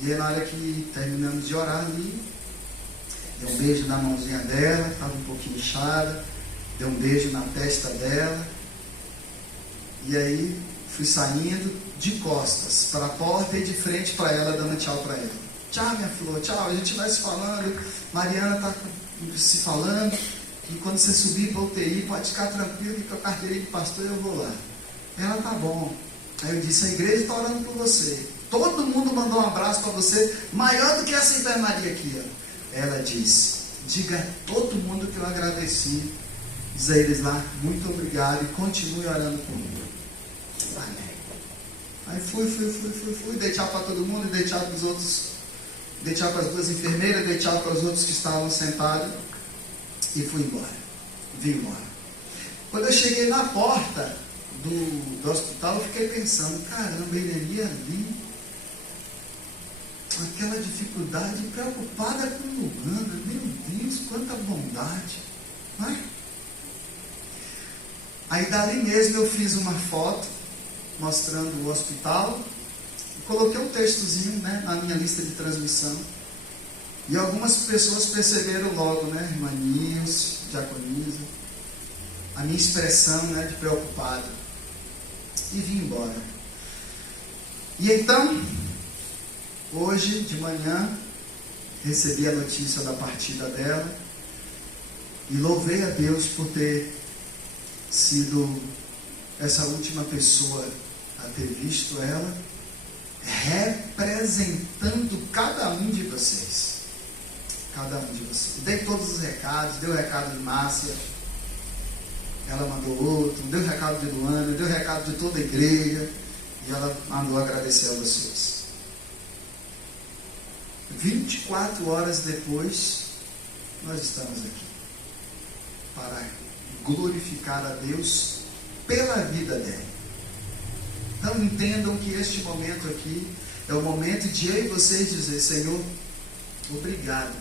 E aí na hora que terminamos de orar ali, Deu um beijo na mãozinha dela, estava um pouquinho inchada. Deu um beijo na testa dela. E aí fui saindo de costas para a porta e de frente para ela, dando tchau para ela. Tchau, minha flor, tchau, a gente vai se falando. Mariana está se falando. E quando você subir para o UTI, pode ficar tranquilo que com a carteirinha de pastor eu vou lá. Ela, tá bom. Aí eu disse, a igreja está orando por você. Todo mundo mandou um abraço para você, maior do que essa enfermaria aqui. Ó. Ela disse, diga a todo mundo que eu agradeci. Diz a eles lá, muito obrigado e continue orando por mim. Amém. Aí fui, dei tchau para todo mundo, dei tchau para os outros, dei tchau para as duas enfermeiras, dei tchau para os outros que estavam sentados e fui embora. Vim embora. Quando eu cheguei na porta do hospital, eu fiquei pensando, caramba, ele ali, aquela dificuldade, preocupada com Luana, meu Deus, quanta bondade, não é? Aí dali mesmo eu fiz uma foto mostrando o hospital e coloquei um textozinho, né, na minha lista de transmissão. E algumas pessoas perceberam logo, né, irmã Nilce, diaconisa, a minha expressão, né, de preocupado. E vim embora. E então, hoje de manhã, recebi a notícia da partida dela e louvei a Deus por ter sido essa última pessoa a ter visto ela, representando cada um de vocês. Cada um de vocês. Dei todos os recados, dei o recado de Márcia, ela mandou outro, deu o recado de Luana, deu o recado de toda a igreja, e ela mandou agradecer a vocês. 24 horas depois, nós estamos aqui para glorificar a Deus pela vida dela. Então entendam que este momento aqui é o momento de eu e vocês dizer, Senhor, obrigado,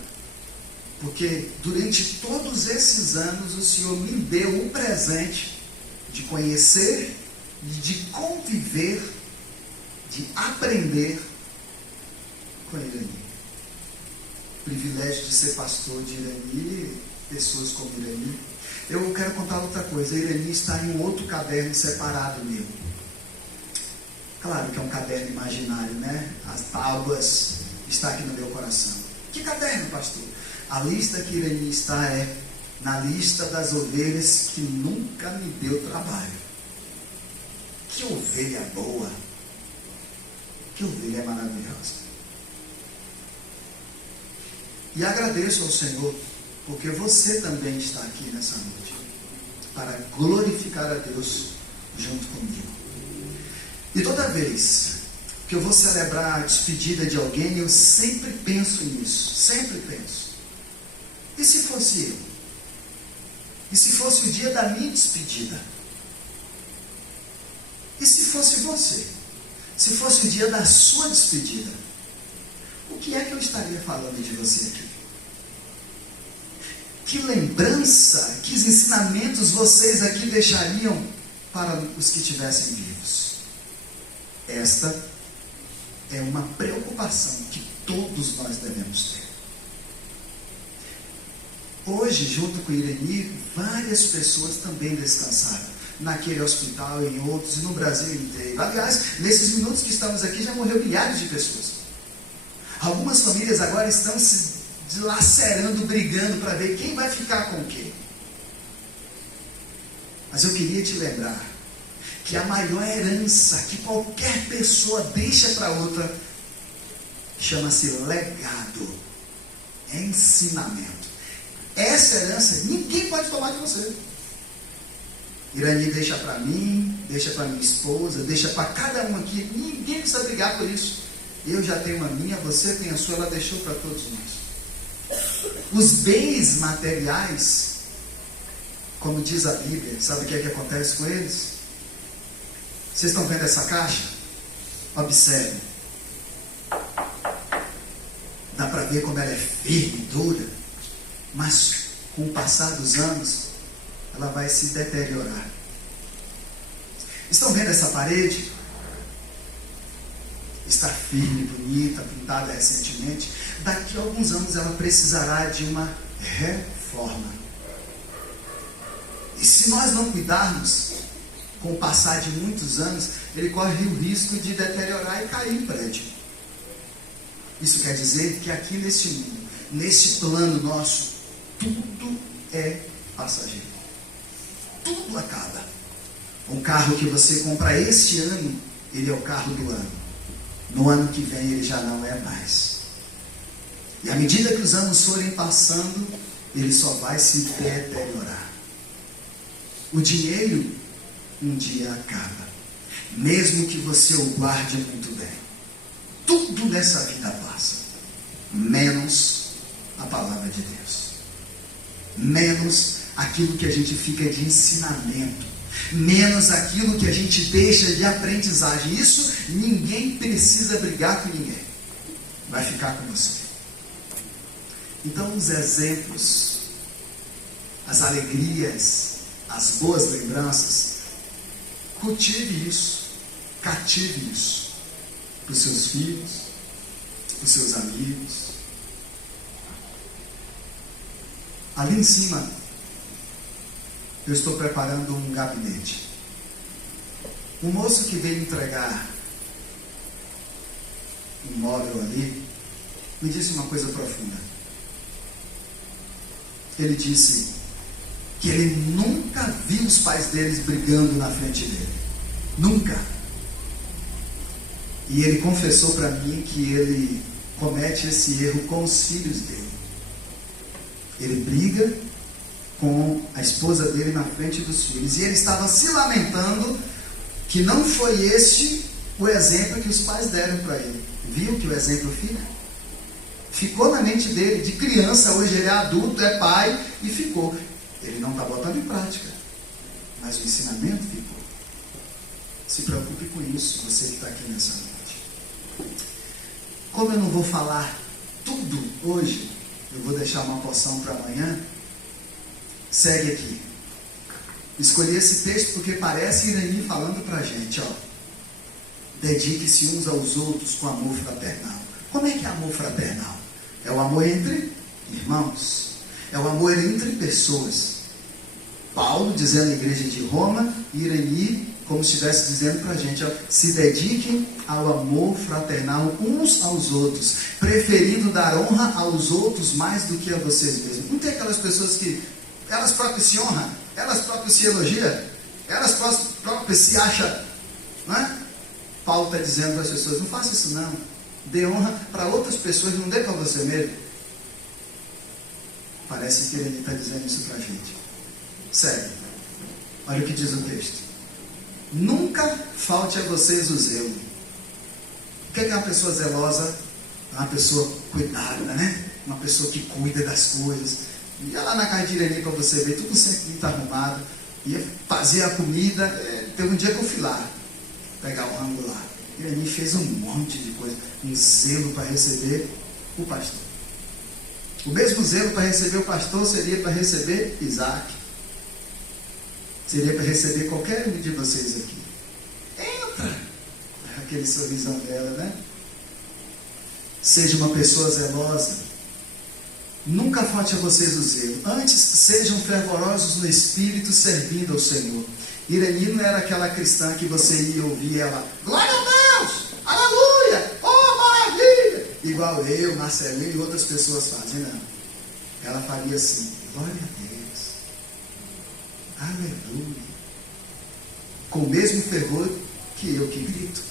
porque durante todos esses anos o Senhor me deu um presente de conhecer, de conviver, de aprender com Irani. Privilégio de ser pastor de Irani, pessoas como Irani. Eu quero contar outra coisa. A Irani está em um outro caderno separado meu. Claro que é um caderno imaginário, né? As tábuas está aqui no meu coração. Que caderno, pastor? A lista que Irani está é na lista das ovelhas que nunca me deu trabalho. Que ovelha boa! Que ovelha maravilhosa! E agradeço ao Senhor, porque você também está aqui nessa noite, para glorificar a Deus junto comigo. E toda vez que eu vou celebrar a despedida de alguém, eu sempre penso nisso, sempre penso. E se fosse eu? E se fosse o dia da minha despedida? E se fosse você? Se fosse o dia da sua despedida? O que é que eu estaria falando de você aqui? Que lembrança, que ensinamentos vocês aqui deixariam para os que estivessem vivos? Esta é uma preocupação que todos nós devemos ter. Hoje, junto com Irani, várias pessoas também descansaram. Naquele hospital, em outros, e no Brasil inteiro. Aliás, nesses minutos que estamos aqui, já morreu milhares de pessoas. Algumas famílias agora estão se dilacerando, brigando para ver quem vai ficar com quem. Mas eu queria te lembrar que a maior herança que qualquer pessoa deixa para outra chama-se legado, é ensinamento. Essa herança ninguém pode tomar de você. Irani deixa para mim, deixa para minha esposa, deixa para cada um aqui. Ninguém precisa brigar por isso. Eu já tenho a minha, você tem a sua, ela deixou para todos nós. Os bens materiais, como diz a Bíblia, sabe o que é que acontece com eles? Vocês estão vendo essa caixa? Observe. Dá para ver como ela é firme, dura, mas com o passar dos anos, ela vai se deteriorar. Estão vendo essa parede? está firme, bonita, pintada recentemente, daqui a alguns anos ela precisará de uma reforma. E se nós não cuidarmos, com o passar de muitos anos, ele corre o risco de deteriorar e cair em prédio. Isso quer dizer que aqui neste mundo, neste plano nosso, tudo é passageiro. Tudo acaba. Um carro que você compra este ano, ele é o carro do ano. No ano que vem ele já não é mais. E à medida que os anos forem passando, ele só vai se deteriorar. O dinheiro um dia acaba, mesmo que você o guarde muito bem. Tudo nessa vida passa, menos a palavra de Deus, menos aquilo que a gente fica de ensinamento, menos aquilo que a gente deixa de aprendizagem. Isso ninguém precisa brigar com ninguém, vai ficar com você. Então os exemplos, as alegrias, as boas lembranças, cultive isso, cative isso para os seus filhos, para os seus amigos. Ali em cima, eu estou preparando um gabinete. O moço que veio entregar um móvel ali, me disse uma coisa profunda. Ele disse que ele nunca viu os pais deles brigando na frente dele. Nunca. E ele confessou para mim que ele comete esse erro com os filhos dele. Ele briga com a esposa dele na frente dos filhos. E ele estava se lamentando que não foi este o exemplo que os pais deram para ele. Viu que o exemplo fica? Ficou na mente dele, de criança, hoje ele é adulto, é pai, e ficou. Ele não está botando em prática, mas o ensinamento ficou. Se preocupe com isso, você que está aqui nessa noite. Como eu não vou falar tudo hoje, eu vou deixar uma porção para amanhã. Segue aqui. Escolhi esse texto porque parece Irani falando para a gente, ó. Dedique-se uns aos outros com amor fraternal. Como é que é amor fraternal? É o amor entre irmãos. É o amor entre pessoas. Paulo dizendo à igreja de Roma, e Irani, como se estivesse dizendo para a gente, ó, se dediquem ao amor fraternal uns aos outros, preferindo dar honra aos outros mais do que a vocês mesmos. Não tem aquelas pessoas que elas próprias se honram, elas próprias se elogiam, elas próprias se acham, não é? Paulo está dizendo para as pessoas, não faça isso não, dê honra para outras pessoas, não dê para você mesmo. Parece que ele está dizendo isso para a gente. Segue. Olha o que diz o texto. Nunca falte a vocês o zelo. O que é uma pessoa zelosa? É uma pessoa cuidada, né? Uma pessoa que cuida das coisas. Ia lá na casa de Irani para você ver, tudo sempre muito arrumado. Ia fazer a comida. Teve um dia que eu fui lá, pegar o rango lá. Irani fez um monte de coisa. Um zelo para receber o pastor. O mesmo zelo para receber o pastor seria para receber Isaac. Seria para receber qualquer um de vocês aqui. Entra! Aquele sorrisão dela, né? Seja uma pessoa zelosa. Nunca falte a vocês o zelo. Antes, sejam fervorosos no espírito, servindo ao Senhor. Irani não era aquela cristã que você ia ouvir ela, glória a Deus! Aleluia! Oh, maravilha! Igual eu, Marcelinho e outras pessoas fazem, não. Ela faria assim, glória a Deus. Aleluia. Com o mesmo fervor que eu que grito.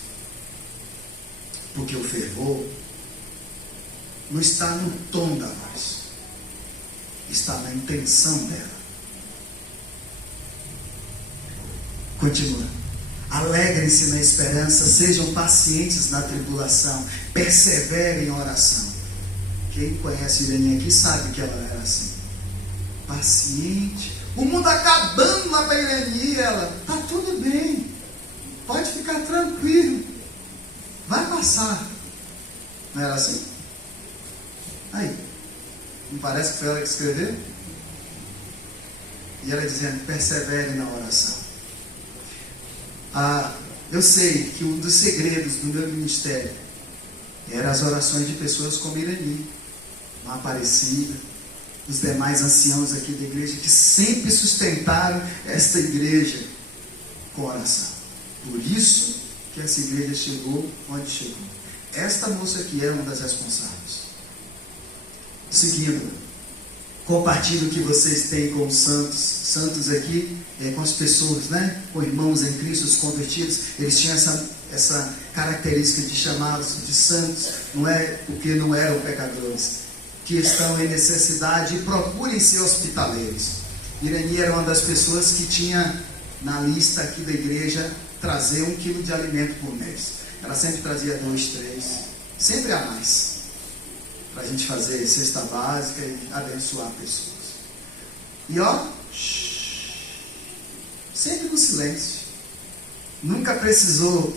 Porque o fervor não está no tom da voz, está na intenção dela. Continua. Alegrem-se na esperança, sejam pacientes na tribulação, perseverem em oração. Quem conhece Irani aqui sabe que ela era assim. Paciente. O mundo acabando lá para Irani, ela, tá tudo bem, pode ficar tranquilo, vai passar. Não era assim? Aí, não parece que foi ela que escreveu? E ela dizendo, persevere na oração. Eu sei que um dos segredos do meu ministério Eram as orações de pessoas como Irani, uma Aparecida, os demais anciãos aqui da igreja, que sempre sustentaram esta igreja com oração. Por isso que essa igreja chegou onde chegou. Esta moça aqui é uma das responsáveis. Seguindo, compartilhe o que vocês têm com os santos aqui, com as pessoas, né? Com irmãos em Cristo, os convertidos. Eles tinham essa característica de chamá-los de santos, não é porque não eram pecadores, que estão em necessidade e procurem ser hospitaleiros. Irani era uma das pessoas que tinha na lista aqui da igreja trazer 1 quilo de alimento por mês. Ela sempre trazia 2, 3, sempre a mais, para a gente fazer cesta básica e abençoar pessoas. E ó, sempre no silêncio. Nunca precisou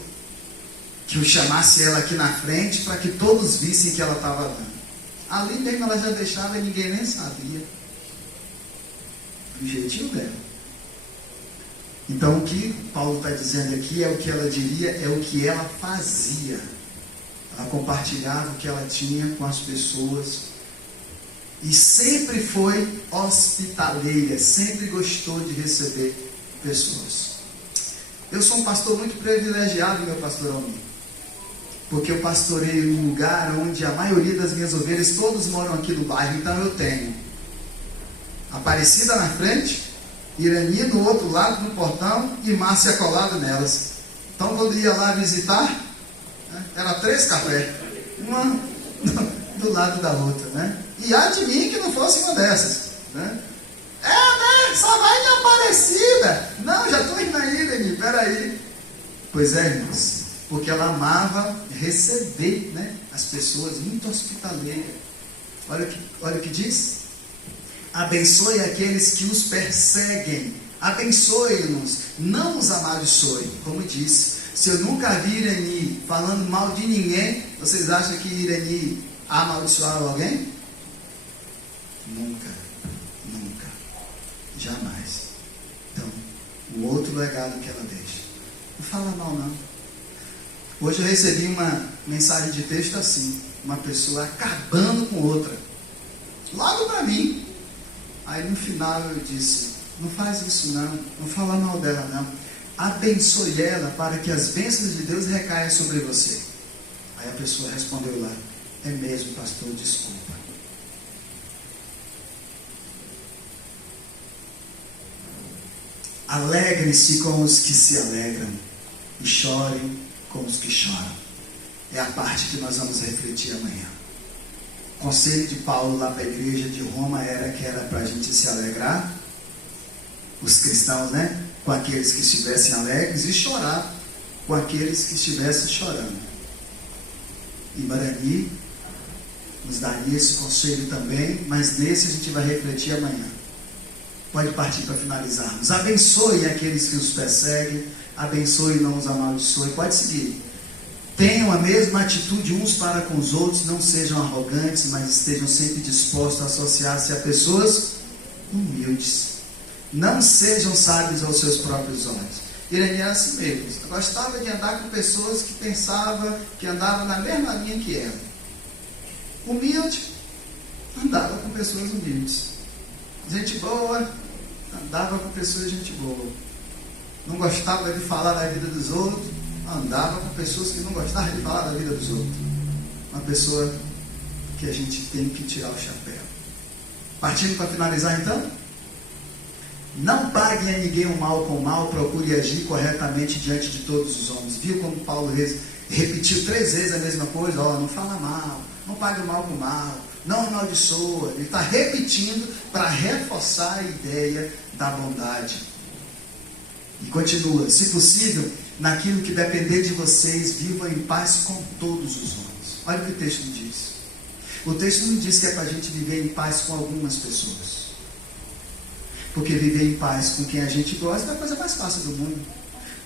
que eu chamasse ela aqui na frente para que todos vissem que ela estava dando. Ali mesmo ela já deixava e ninguém nem sabia. Do jeitinho dela. Então o que Paulo está dizendo aqui é o que ela diria, é o que ela fazia. Ela compartilhava o que ela tinha com as pessoas. E sempre foi hospitaleira, sempre gostou de receber pessoas. Eu sou um pastor muito privilegiado, meu pastor Almir, porque eu pastoreio em um lugar onde a maioria das minhas ovelhas, todos moram aqui no bairro. Então eu tenho Aparecida na frente, Irani do outro lado no portão e Márcia colada nelas. Então quando ia lá visitar, né, era 3 cafés, uma do lado da outra, né? E há de mim que não fosse uma dessas, né? Né? Só vai de Aparecida. Não, já estou indo aí, Irani, peraí. Pois é, irmãos, porque ela amava receber, né, as pessoas, muito hospitaleira. Olha o que diz. Abençoe aqueles que os perseguem. Abençoe-nos, não os amaldiçoe. Como disse, se eu nunca vi Irani falando mal de ninguém, vocês acham que Irani amaldiçoava alguém? Nunca. Jamais. Então, o outro legado que ela deixa. Não fala mal não. Hoje eu recebi uma mensagem de texto assim, uma pessoa acabando com outra, logo para mim. Aí no final eu disse, não faz isso não fala mal dela não, abençoe ela para que as bênçãos de Deus recaiam sobre você. Aí a pessoa respondeu lá, é mesmo, pastor, desculpa. Alegrem-se com os que se alegram e chorem com os que choram. É a parte que nós vamos refletir amanhã. O conselho de Paulo lá para a igreja de Roma era para a gente se alegrar, os cristãos, né? Com aqueles que estivessem alegres, e chorar com aqueles que estivessem chorando. E Marani nos daria esse conselho também, mas desse a gente vai refletir amanhã. Pode partir para finalizarmos. Abençoe aqueles que os perseguem, abençoe e não os amaldiçoe. Pode seguir. Tenham a mesma atitude uns para com os outros, não sejam arrogantes, mas estejam sempre dispostos a associar-se a pessoas humildes. Não sejam sábios aos seus próprios olhos. Irani era assim mesmo. Gostava de andar com pessoas que pensavam que andavam na mesma linha que ela. Humilde, andava com pessoas humildes. Gente boa, andava com pessoas de gente boa. Não gostava de falar da vida dos outros, andava com pessoas que não gostavam de falar da vida dos outros. Uma pessoa que a gente tem que tirar o chapéu. Partindo para finalizar então? Não paguem a ninguém o mal com o mal, procure agir corretamente diante de todos os homens. Viu como Paulo repetiu 3 vezes a mesma coisa? Não fala mal, não pague o mal com o mal, não amaldiçoa. Ele está repetindo para reforçar a ideia da bondade. E continua, se possível, naquilo que depender de vocês, vivam em paz com todos os homens. Olha o que o texto não diz. O texto não diz que é para a gente viver em paz com algumas pessoas. Porque viver em paz com quem a gente gosta é a coisa mais fácil do mundo.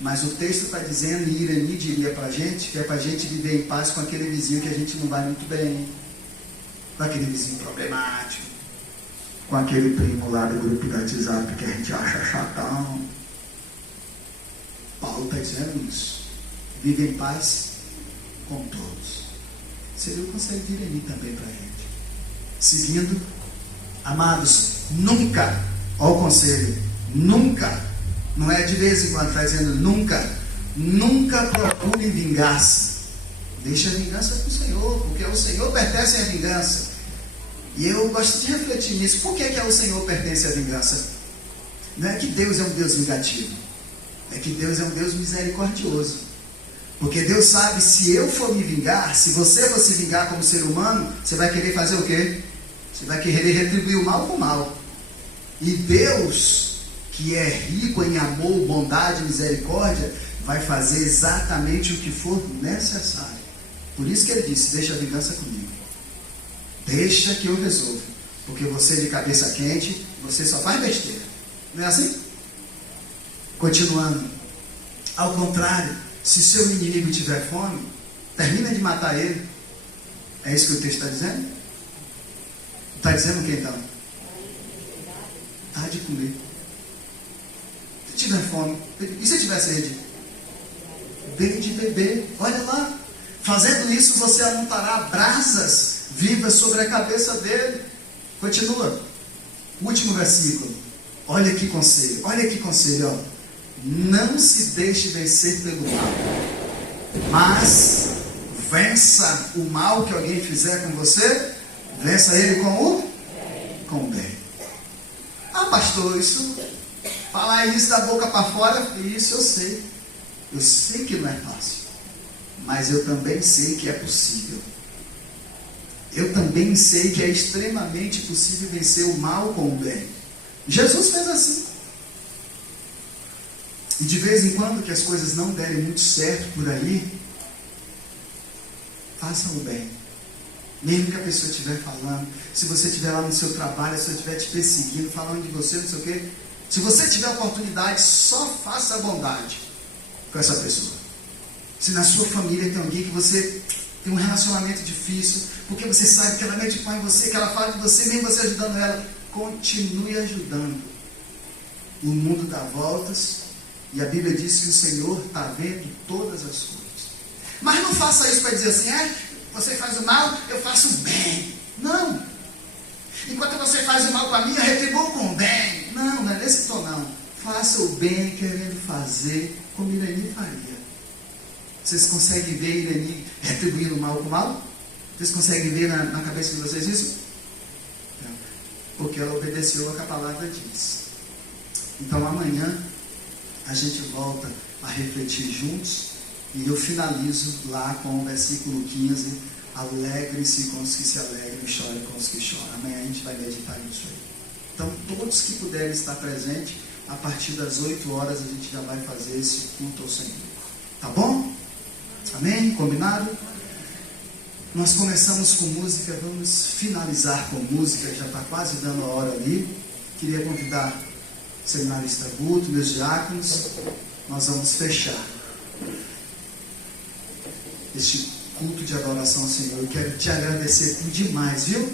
Mas o texto está dizendo, e Irani diria para a gente, que é para a gente viver em paz com aquele vizinho que a gente não vai muito bem, com aquele vizinho problemático, com aquele primo lá do grupo do WhatsApp que a gente acha chatão. Paulo está dizendo isso. Vive em paz com todos. seria o conselho de Irene também para a gente. Seguindo, amados, nunca, olha o conselho, nunca, não é de vez em quando, está dizendo nunca procure vingança. Deixa a vingança com o Senhor, porque ao Senhor pertence a vingança. E eu gosto de refletir nisso. Por que ao Senhor pertence a vingança? Não é que Deus é um Deus vingativo, é que Deus é um Deus misericordioso. Porque Deus sabe, se eu for me vingar, se você for se vingar como ser humano, você vai querer fazer o quê? Você vai querer retribuir o mal com o mal. E Deus, que é rico em amor, bondade e misericórdia, vai fazer exatamente o que for necessário. Por isso que ele disse, deixa a vingança comigo. Deixa que eu resolvo. Porque você de cabeça quente, você só faz besteira. Não é assim? Continuando. Ao contrário, se seu inimigo tiver fome, termina de matar ele. É isso que o texto está dizendo? Está dizendo o que então? Dá de comer. Se tiver fome, e se tiver sede? Dê de beber. Olha lá. Fazendo isso, você amontará brasas vivas sobre a cabeça dele. Continua. Último versículo. Olha que conselho. Olha que conselho. Ó. Não se deixe vencer pelo mal, mas vença o mal que alguém fizer com você. Vença ele com o bem. Ah, pastor, isso, falar isso da boca para fora, isso eu sei. Eu sei que não é fácil, mas eu também sei que é possível. Eu também sei que é extremamente possível vencer o mal com o bem. Jesus fez assim. E de vez em quando que as coisas não derem muito certo por aí, façam o bem. Mesmo que a pessoa estiver falando, se você estiver lá no seu trabalho, se ela estiver te perseguindo, falando de você, não sei o quê, se você tiver oportunidade, só faça a bondade com essa pessoa. Se na sua família tem alguém que você tem um relacionamento difícil, porque você sabe que ela mete pau em você, que ela fala de você, mesmo você ajudando ela, continue ajudando. O mundo dá voltas, e a Bíblia diz que o Senhor está vendo todas as coisas. Mas não faça isso para dizer assim, você faz o mal, eu faço o bem. Não. Enquanto você faz o mal para mim, eu retribuo com o bem. Não, não é nesse tom não. Faça o bem querendo fazer como Irene faria. Vocês conseguem ver Irene retribuindo o mal com o mal? Vocês conseguem ver na cabeça de vocês isso? Não. Porque ela obedeceu ao que a palavra diz. Então amanhã a gente volta a refletir juntos. E eu finalizo lá com o versículo 15. Alegre-se com os que se alegram e chore com os que choram. Amanhã a gente vai meditar nisso aí. Então todos que puderem estar presentes, a partir das 8 horas a gente já vai fazer esse culto ao Senhor. Tá bom? Amém? Combinado? Nós começamos com música, vamos finalizar com música, já está quase dando a hora ali. Queria convidar o seminarista Guto, meus diáconos, nós vamos fechar este culto de adoração ao Senhor. Eu quero te agradecer demais, viu?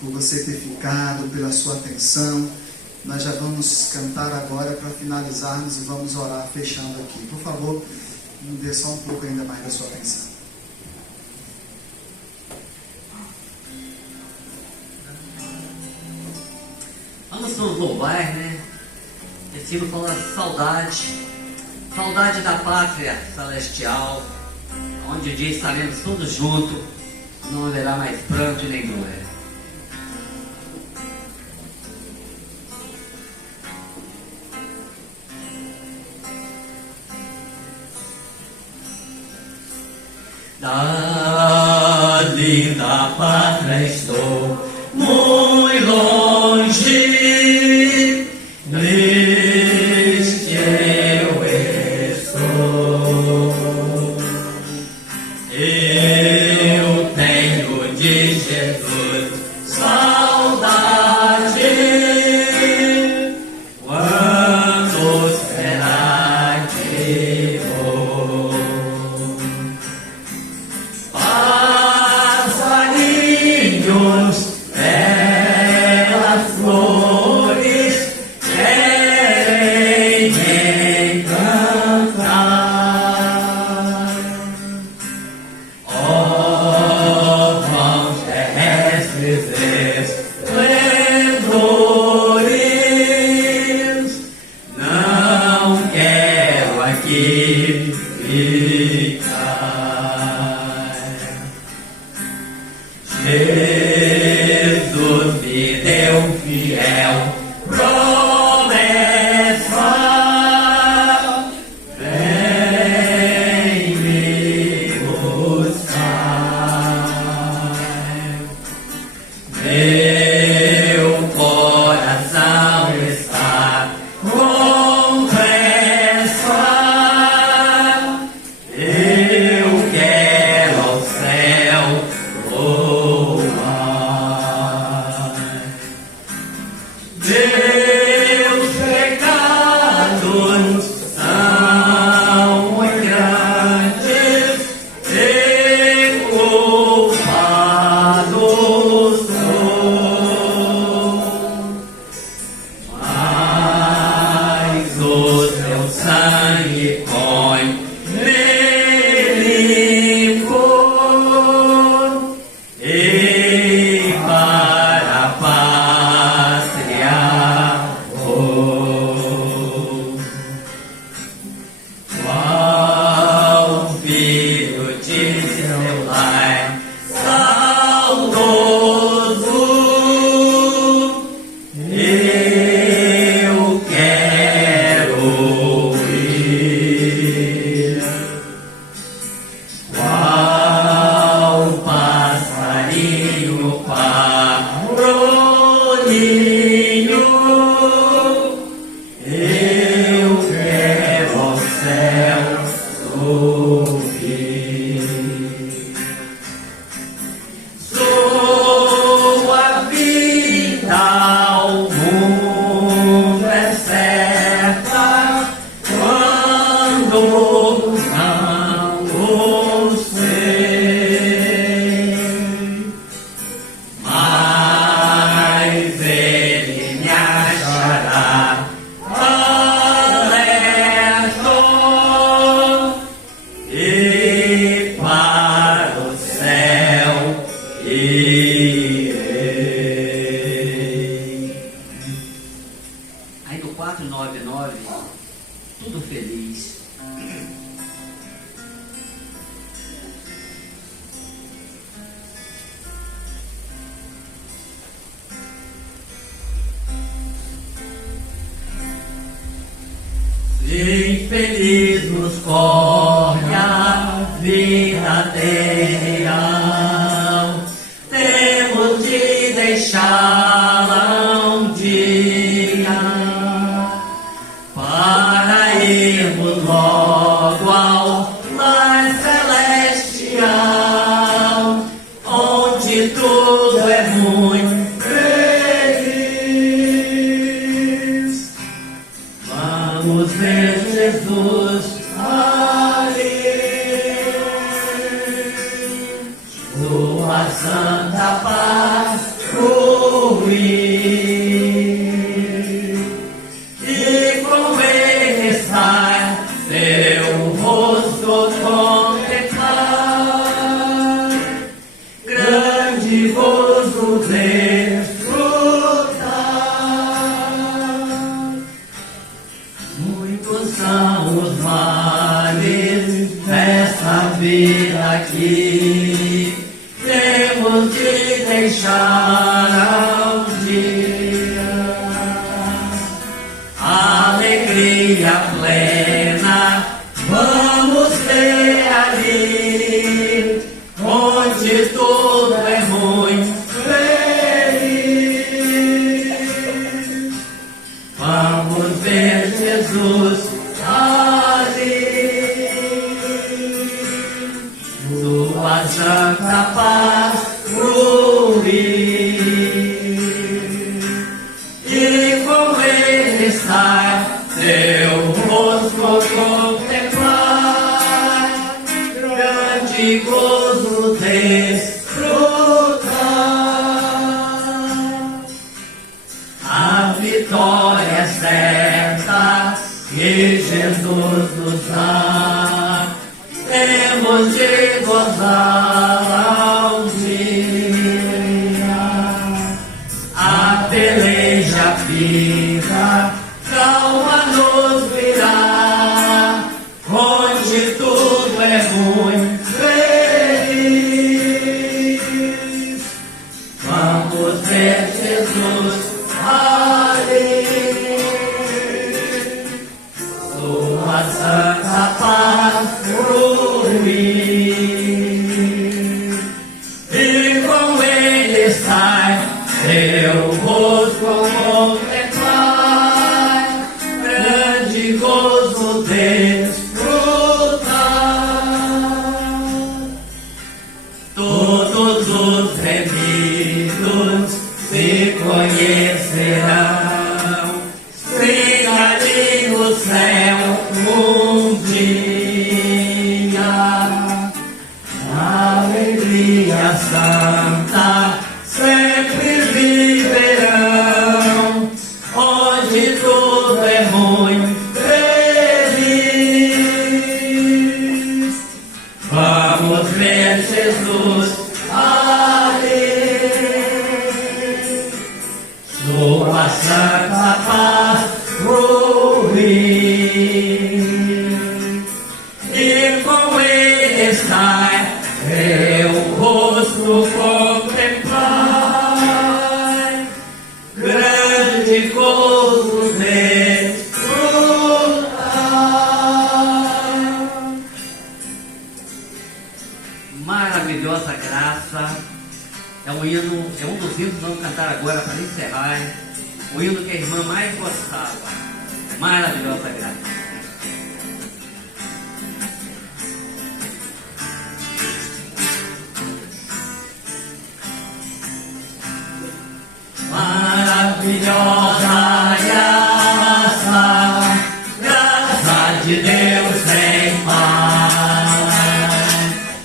Por você ter ficado, pela sua atenção. Nós já vamos cantar agora para finalizarmos e vamos orar fechando aqui. Por favor, me dê só um pouco ainda mais da sua atenção. Vamos nos louvar, né? Esse hino fala saudade, saudade da pátria celestial, onde um dia estaremos todos juntos, não haverá mais pranto nem dor. Da linda pátria estou muito longe, neste eu estou. Eu tenho de Jesus saudade. Quando será que vou? Passarinhos, belas flores. sacrificar. Jesus me deu fiel promessa, vem me buscar. Meu coração está com pressa, eu quero ao céu voar. Meus pecados são muito grandes e culpados sou, mas o teu sangue põe me limpo e para a pátria vou. Qual filho de seu lar saudoso, eu quero ir. Qual passarinho para o ninho, eu quero ao céu subir. Sua vida ao mundo é certa quando não o sei, mas ele me achará alerta e para o céu irei. Aí do 499, tudo feliz. Sim, feliz nos corre a vida real. Temos de deixá-la um dia para irmos logo ao lar celestial, onde tudo é muito feliz. Vamos ver Jesus ali, sua santa paz fluir, e com ele estar, seu rosto contemplar, grande gozo desfrutar. Muitos são os males dessa vida aqui, temos de deixar um dia. Alegria plena vamos ter ali, onde tudo é muito feliz. Vamos ver Jesus ali, sua santa paz fluir, e com ele estar, seu rosto contemplar, grande gozo desfrutar. A vitória é certa que Jesus nos dá, temos de gozar um dia. A peleja fica, calma nos virá, sua santa paz fruir, e com ele sai seu rosto contemplar, grande gozo desfrutar. Todos os remidos se conhecerão, sem ali no céu um dia, alegria santa sempre viverão, onde tudo é muito feliz. Vamos ver Jesus ali, sua santa paz fruir, e com ele está seu rosto contemplar, grande gozo desfrutar. Maravilhosa graça é um hino, é um dos hinos que vamos cantar agora para encerrar. O hino que a irmã mais gostava. Maravilhosa graça. Maravilhosa graça, graça de Deus sem par,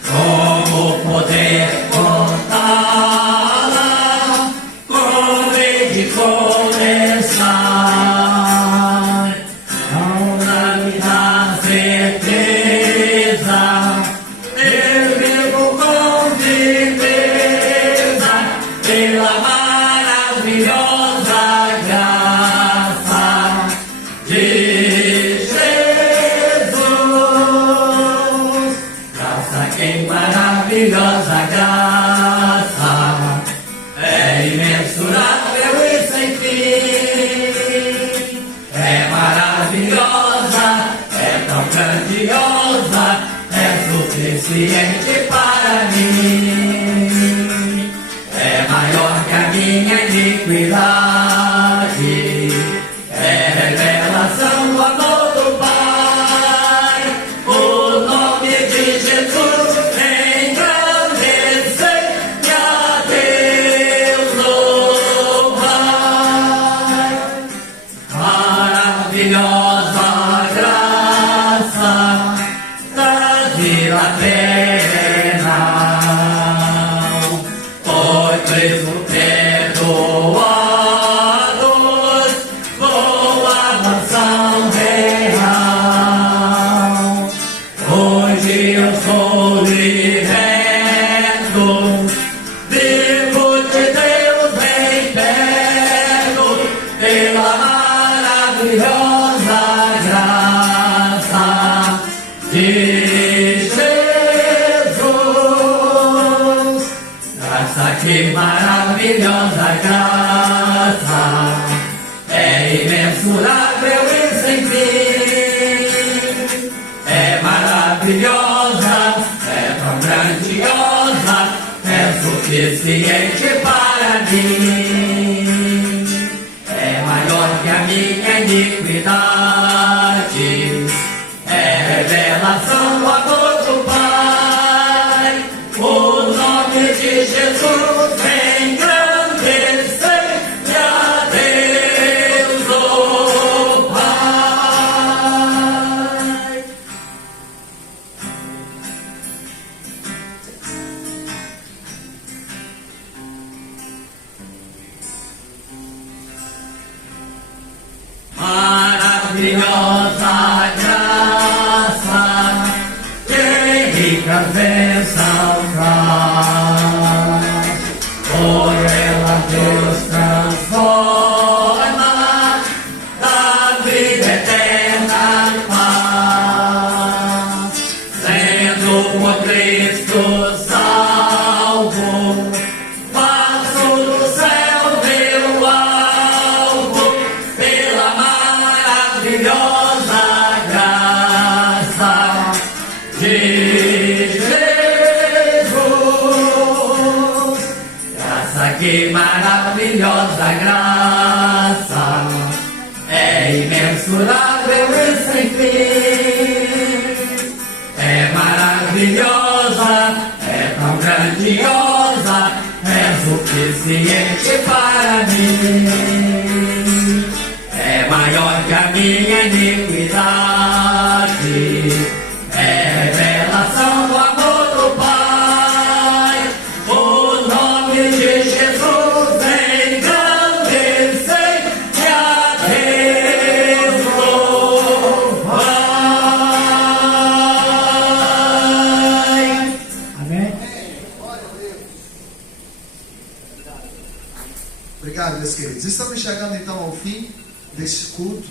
como poder contá-la, como hei de começar, não dá certeza, eu vivo com firmeza pela maravilhosa graça de Jesus. Graça que maravilhosa graça, é imensurável e sem fim, é maravilhosa, é tão grandiosa, é suficiente para mim, é maior que a minha iniquidade, é revelação do amor do Pai. O nome de Jesus engrandecer e a Deus louvar. Maravilhosa graça, trazida pena, foi preso perdoados, boa mansão real. Hoje eu sou liberto, vivo de Deus bem perto, pela maravilhosa graça de Jesus. Graça que maravilhosa graça, é imensurável e sem fim, é maravilhosa, é tão grandiosa, é suficiente para mim, é maior que a minha iniquidade, é revelação do amor do Pai. O nome de Jesus engrandecer e a Deus louvar. Maravilhosa maravilhosa graça, é imensurável e sem fim. É maravilhosa, é tão grandiosa, é suficiente para mim. É maior que a minha iniquidade, é revelação do amor do Pai. O nome de Jesus engrandecer e a Deus louvar. Amém? Obrigado, meus queridos. Estamos chegando então ao fim deste culto.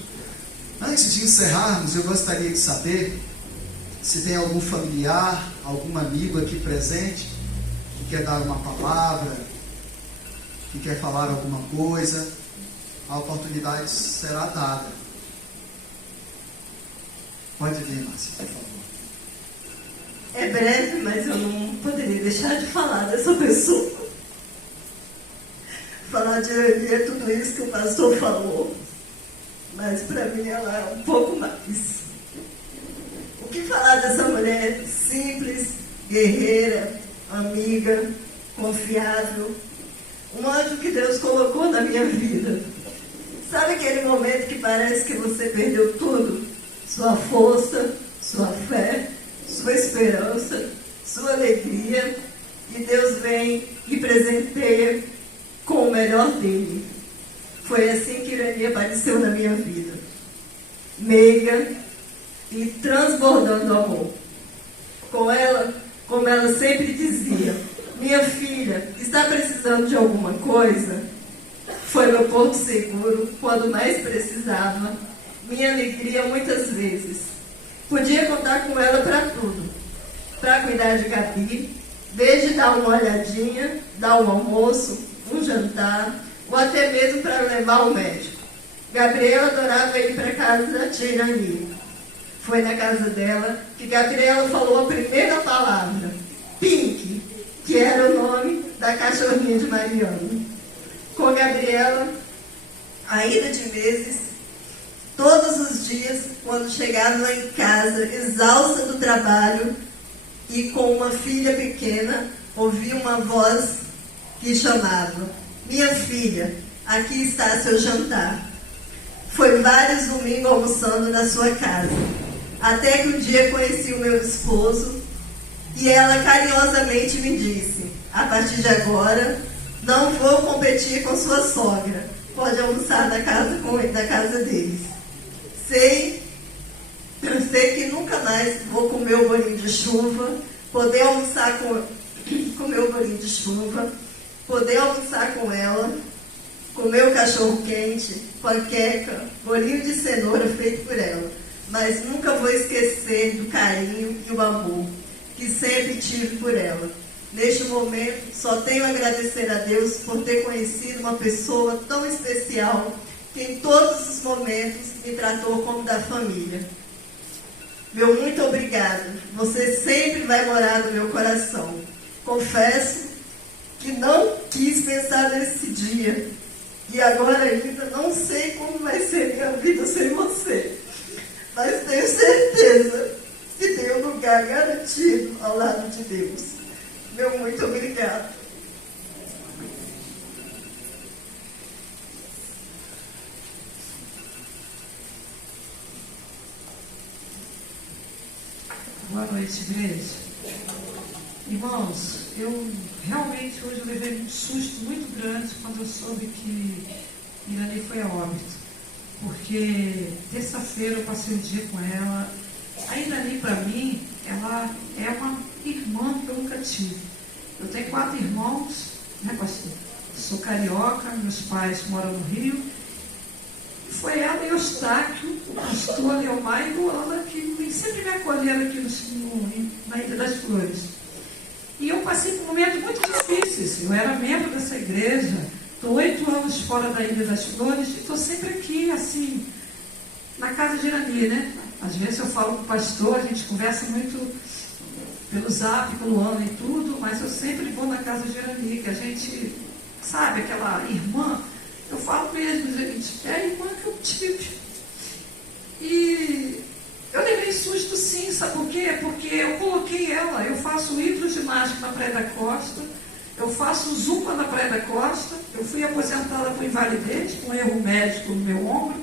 Antes de encerrarmos, eu gostaria de saber se tem algum familiar, algum amigo aqui presente que quer dar uma palavra, que quer falar alguma coisa. A oportunidade será dada. Pode vir, Márcia, por favor. É breve, mas eu não poderia deixar de falar dessa pessoa. Falar de Irani é tudo isso que o pastor falou, mas para mim ela é um pouco mais. O que falar dessa mulher simples, guerreira, amiga, confiável, um anjo que Deus colocou na minha vida. Sabe aquele momento que parece que você perdeu tudo? Sua força, sua fé, sua esperança, sua alegria, e Deus vem e presenteia com o melhor dele. Foi assim que Irani apareceu na minha vida. Meiga e transbordando amor. Com ela, como ela sempre dizia, minha filha, está precisando de alguma coisa? Foi meu porto seguro quando mais precisava, minha alegria muitas vezes. Podia contar com ela para tudo. Para cuidar de Gabi, desde dar uma olhadinha, dar um almoço, um jantar, ou até mesmo para levar ao médico. Gabriela adorava ir para a casa da tia Irani. Foi na casa dela que Gabriela falou a primeira palavra, Pink, que era o nome da cachorrinha de Mariana. Com Gabriela, ainda de meses, todos os dias, quando chegava em casa, exausta do trabalho e com uma filha pequena, ouvia uma voz que chamava, minha filha, aqui está seu jantar. Foi vários domingos almoçando na sua casa, até que um dia conheci o meu esposo e ela carinhosamente me disse, a partir de agora, não vou competir com sua sogra, pode almoçar da casa deles. Sei que nunca mais vou comer o bolinho de chuva, poder almoçar comer o bolinho de chuva, poder almoçar com ela, comer o cachorro quente, panqueca, bolinho de cenoura feito por ela. Mas nunca vou esquecer do carinho e o amor que sempre tive por ela. Neste momento, só tenho a agradecer a Deus por ter conhecido uma pessoa tão especial que em todos os momentos me tratou como da família. Meu muito obrigado. Você sempre vai morar no meu coração. Confesso que não quis pensar nesse dia. E agora ainda não sei como vai ser minha vida sem você. Mas tenho certeza que tenho um lugar garantido ao lado de Deus. Meu muito obrigado. Boa noite, igreja. Irmãos, eu realmente hoje levei um susto muito grande quando eu soube que Irani foi a óbito. Porque terça-feira eu passei o dia com ela. A Irani, para mim, ela é uma irmã que eu nunca tive. Eu tenho 4 irmãos, né, pastor? Eu sou carioca, meus pais moram no Rio. E foi ela e o Eustáquio, o pastor Leomar e Luana, que sempre me acolheram aqui na Ilha das Flores. E eu passei por momentos muito difíceis. Eu era membro dessa igreja, estou 8 anos fora da Ilha das Flores e estou sempre aqui, assim, na casa de Irani, né? Às vezes eu falo com o pastor, a gente conversa muito pelo zap, pelo ano e tudo, mas eu sempre vou na casa de Irani, que a gente sabe, aquela irmã, eu falo mesmo, gente, é a irmã que eu tive. E eu levei susto sim, sabe por quê? Porque eu coloquei ela, eu faço hidroginástica na Praia da Costa, eu faço zumba na Praia da Costa, eu fui aposentada por invalidez, com erro médico no meu ombro,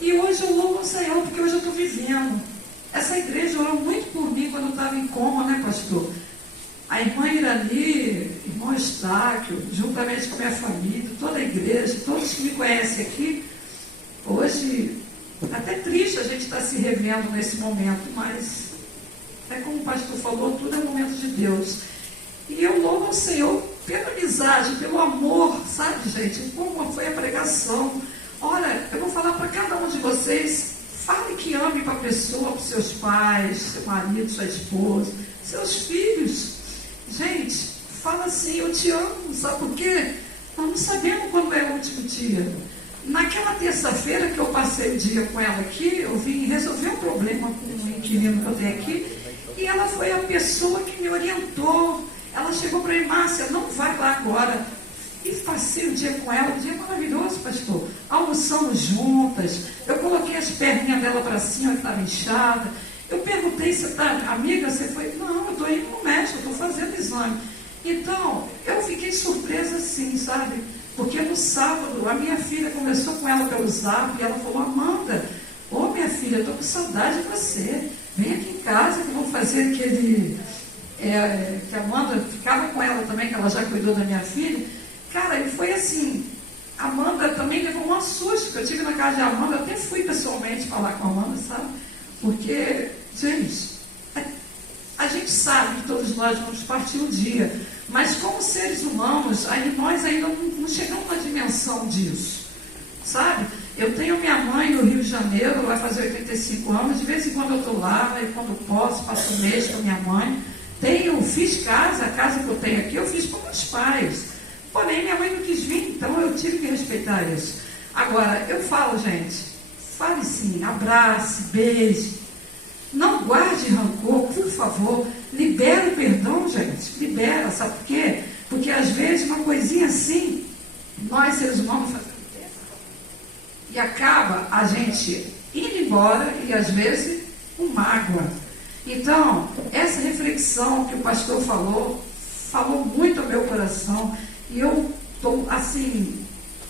e hoje eu louvo ao Senhor, porque hoje eu estou vivendo. Essa igreja orou muito por mim quando eu estava em coma, né, pastor? A irmã Irani, irmão Estáquio, juntamente com a minha família, toda a igreja, todos que me conhecem aqui, hoje, até triste a gente estar se revendo nesse momento, mas é como o pastor falou, tudo é momento de Deus. E eu louvo ao Senhor pela amizade, pelo amor, sabe, gente? Como foi a pregação. Olha, eu vou falar para cada um de vocês, fale que ame para a pessoa, para os seus pais, seu marido, sua esposa, seus filhos. Gente, fala assim, eu te amo, sabe por quê? Nós não sabemos quando é o último dia. Naquela terça-feira que eu passei o dia com ela aqui, eu vim resolver um problema com um inquilino que eu tenho aqui, e ela foi a pessoa que me orientou. Ela chegou para mim, Márcia, não vai lá agora. E passei o dia com ela, um dia maravilhoso, pastor. Almoçamos juntas, eu coloquei as perninhas dela para cima, que estava inchada. Eu perguntei, você está, amiga, você foi? Não, eu estou indo no médico, estou fazendo exame. Então, eu fiquei surpresa assim, sabe? Porque no sábado, a minha filha conversou com ela pelo zap, e ela falou, Amanda, ô minha filha, eu estou com saudade de você. Vem aqui em casa que eu vou fazer aquele... que a Amanda ficava com ela também, que ela já cuidou da minha filha. Cara, e foi assim, a Amanda também levou um susto, que eu tive na casa de Amanda, eu até fui pessoalmente falar com a Amanda, sabe? Porque, gente, a gente sabe que todos nós vamos partir um dia, mas como seres humanos, nós ainda não chegamos na dimensão disso, sabe? Eu tenho minha mãe no Rio de Janeiro, vai fazer 85 anos, de vez em quando eu estou lá, e quando posso, passo um mês com a minha mãe. Fiz casa, a casa que eu tenho aqui, eu fiz com meus pais. Porém, minha mãe não quis vir, então eu tive que respeitar isso. Agora, eu falo, gente, fale sim, abrace, beije. Não guarde rancor, por favor. Libera o perdão, gente. Libera, sabe por quê? Porque às vezes uma coisinha assim, nós seres humanos fazemos e acaba a gente indo embora e às vezes com mágoa. Então, essa reflexão que o pastor falou muito ao meu coração. E eu estou assim,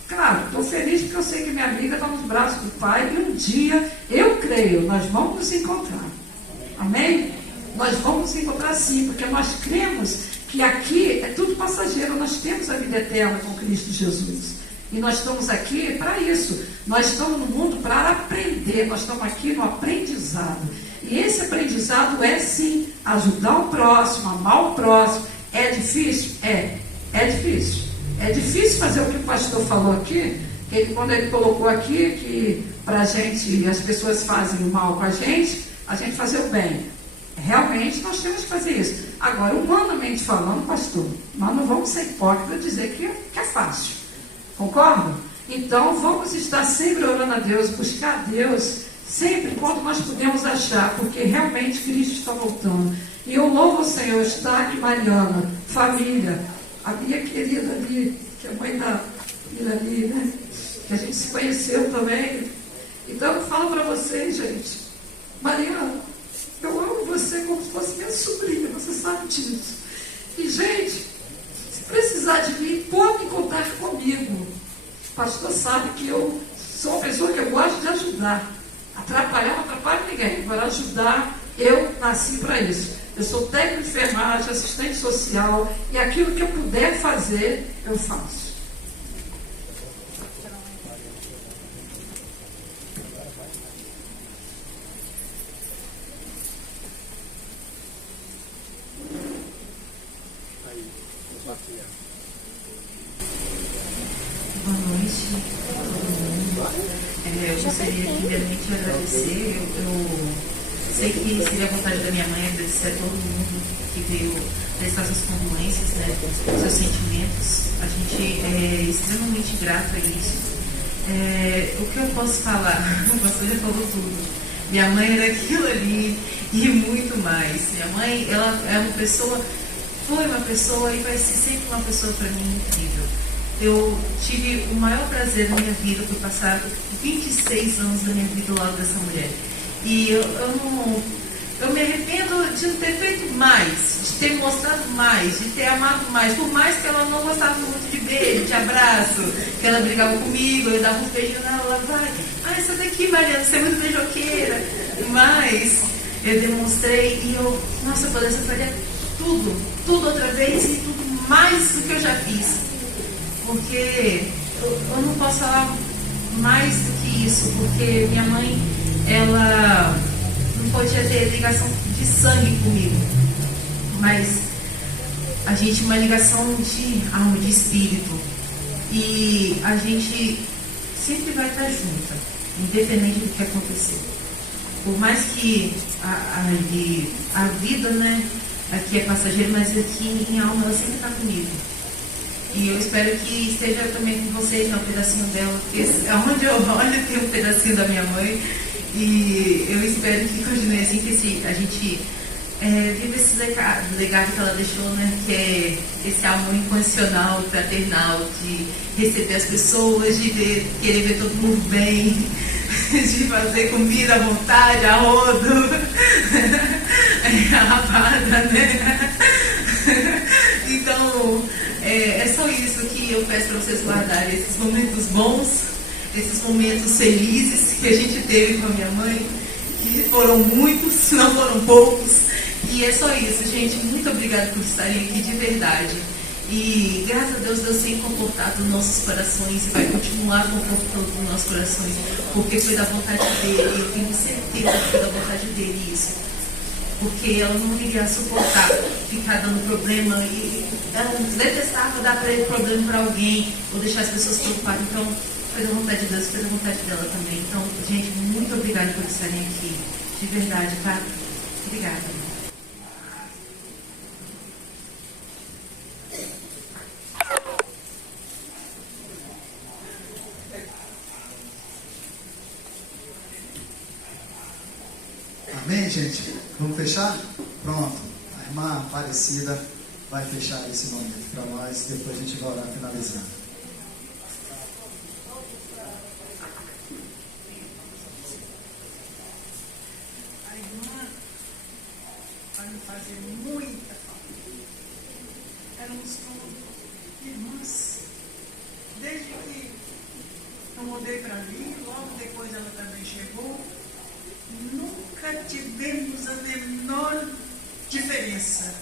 claro, estou feliz porque eu sei que minha amiga está nos braços do Pai e um dia, eu creio, nós vamos nos encontrar. Amém? Nós vamos nos encontrar sim, porque nós cremos que aqui é tudo passageiro, nós temos a vida eterna com Cristo Jesus. E nós estamos aqui para isso. Nós estamos no mundo para aprender, nós estamos aqui no aprendizado. E esse aprendizado é sim ajudar o próximo, amar o próximo. É difícil? É difícil. É difícil fazer o que o pastor falou aqui, quando ele colocou aqui que para a gente, as pessoas fazem o mal com a gente fazer o bem. Realmente nós temos que fazer isso. Agora, humanamente falando, pastor, nós não vamos ser hipócritas e dizer que é fácil. Concorda? Então, vamos estar sempre orando a Deus, buscar a Deus, sempre quando nós podemos achar, porque realmente Cristo está voltando. E eu louvo o Senhor, está aqui, Mariana, família, a minha querida ali, que é a mãe da Irani, né? Que a gente se conheceu também. Então eu falo para vocês, gente, Mariana, eu amo você como se fosse minha sobrinha, você sabe disso. E, gente, se precisar de mim, pode contar comigo. O pastor sabe que eu sou uma pessoa que eu gosto de ajudar. Atrapalhar, não atrapalho ninguém. Agora, ajudar, eu nasci para isso. Eu sou técnico de enfermagem, assistente social, e aquilo que eu puder fazer, eu faço. Boa noite a todo mundo. Eu gostaria primeiramente de agradecer. Eu sei que seria a vontade da minha mãe agradecer a todo mundo que veio prestar suas condolências, né, seus sentimentos. A gente é extremamente grato a isso. O que eu posso falar? O pastor já falou tudo. Minha mãe era aquilo ali e muito mais. Minha mãe, ela é uma pessoa, foi uma pessoa e vai ser sempre uma pessoa para mim incrível. eu tive o maior prazer na minha vida por passar 26 anos da minha vida ao lado dessa mulher. E eu me arrependo de não ter feito mais, de ter mostrado mais, de ter amado mais. Por mais que ela não gostava muito de beijo, de abraço, que ela brigava comigo, eu dava uns beijinhos nela, ela vai, essa daqui, Mariana, você é muito beijoqueira. Mas eu demonstrei e nossa, eu pudesse fazer tudo outra vez e tudo mais do que eu já fiz. Porque eu não posso falar mais do que isso, porque minha mãe, ela não podia ter ligação de sangue comigo, mas a gente tinha uma ligação de alma, de espírito, e a gente sempre vai estar junta, independente do que acontecer. Por mais que a vida, né, aqui é passageira, mas aqui em alma ela sempre está comigo. E eu espero que esteja também com vocês, né, um pedacinho dela, porque onde eu olho tem um pedacinho da minha mãe. E eu espero que continue assim, que a gente viva esse legado que ela deixou, né? Que é esse amor incondicional, fraternal, de receber as pessoas, de querer ver todo mundo bem, de fazer comida à vontade, a rodo, a rapada, né? Então, é só isso que eu peço para vocês guardarem, esses momentos bons, esses momentos felizes que a gente teve com a minha mãe, que foram muitos, não foram poucos. E é só isso, gente. Muito obrigada por estarem aqui de verdade. E graças a Deus, Deus tem confortado nossos corações e vai continuar confortando os nossos corações, porque foi da vontade dele. Eu tenho certeza que foi da vontade dele isso. Porque ela não iria suportar ficar dando problema, e ela detestava dar problema para alguém ou deixar as pessoas preocupadas. Então, foi da vontade de Deus, foi da vontade dela também. Então, gente, muito obrigada por estarem aqui. De verdade, tá? Obrigada. Amém, gente? Vamos fechar? Pronto. A irmã Aparecida vai fechar esse momento para nós. Depois a gente vai orar finalizando. Fazer muita falta. Éramos como irmãs. Desde que eu mudei para ali, logo depois ela também chegou, nunca tivemos a menor diferença.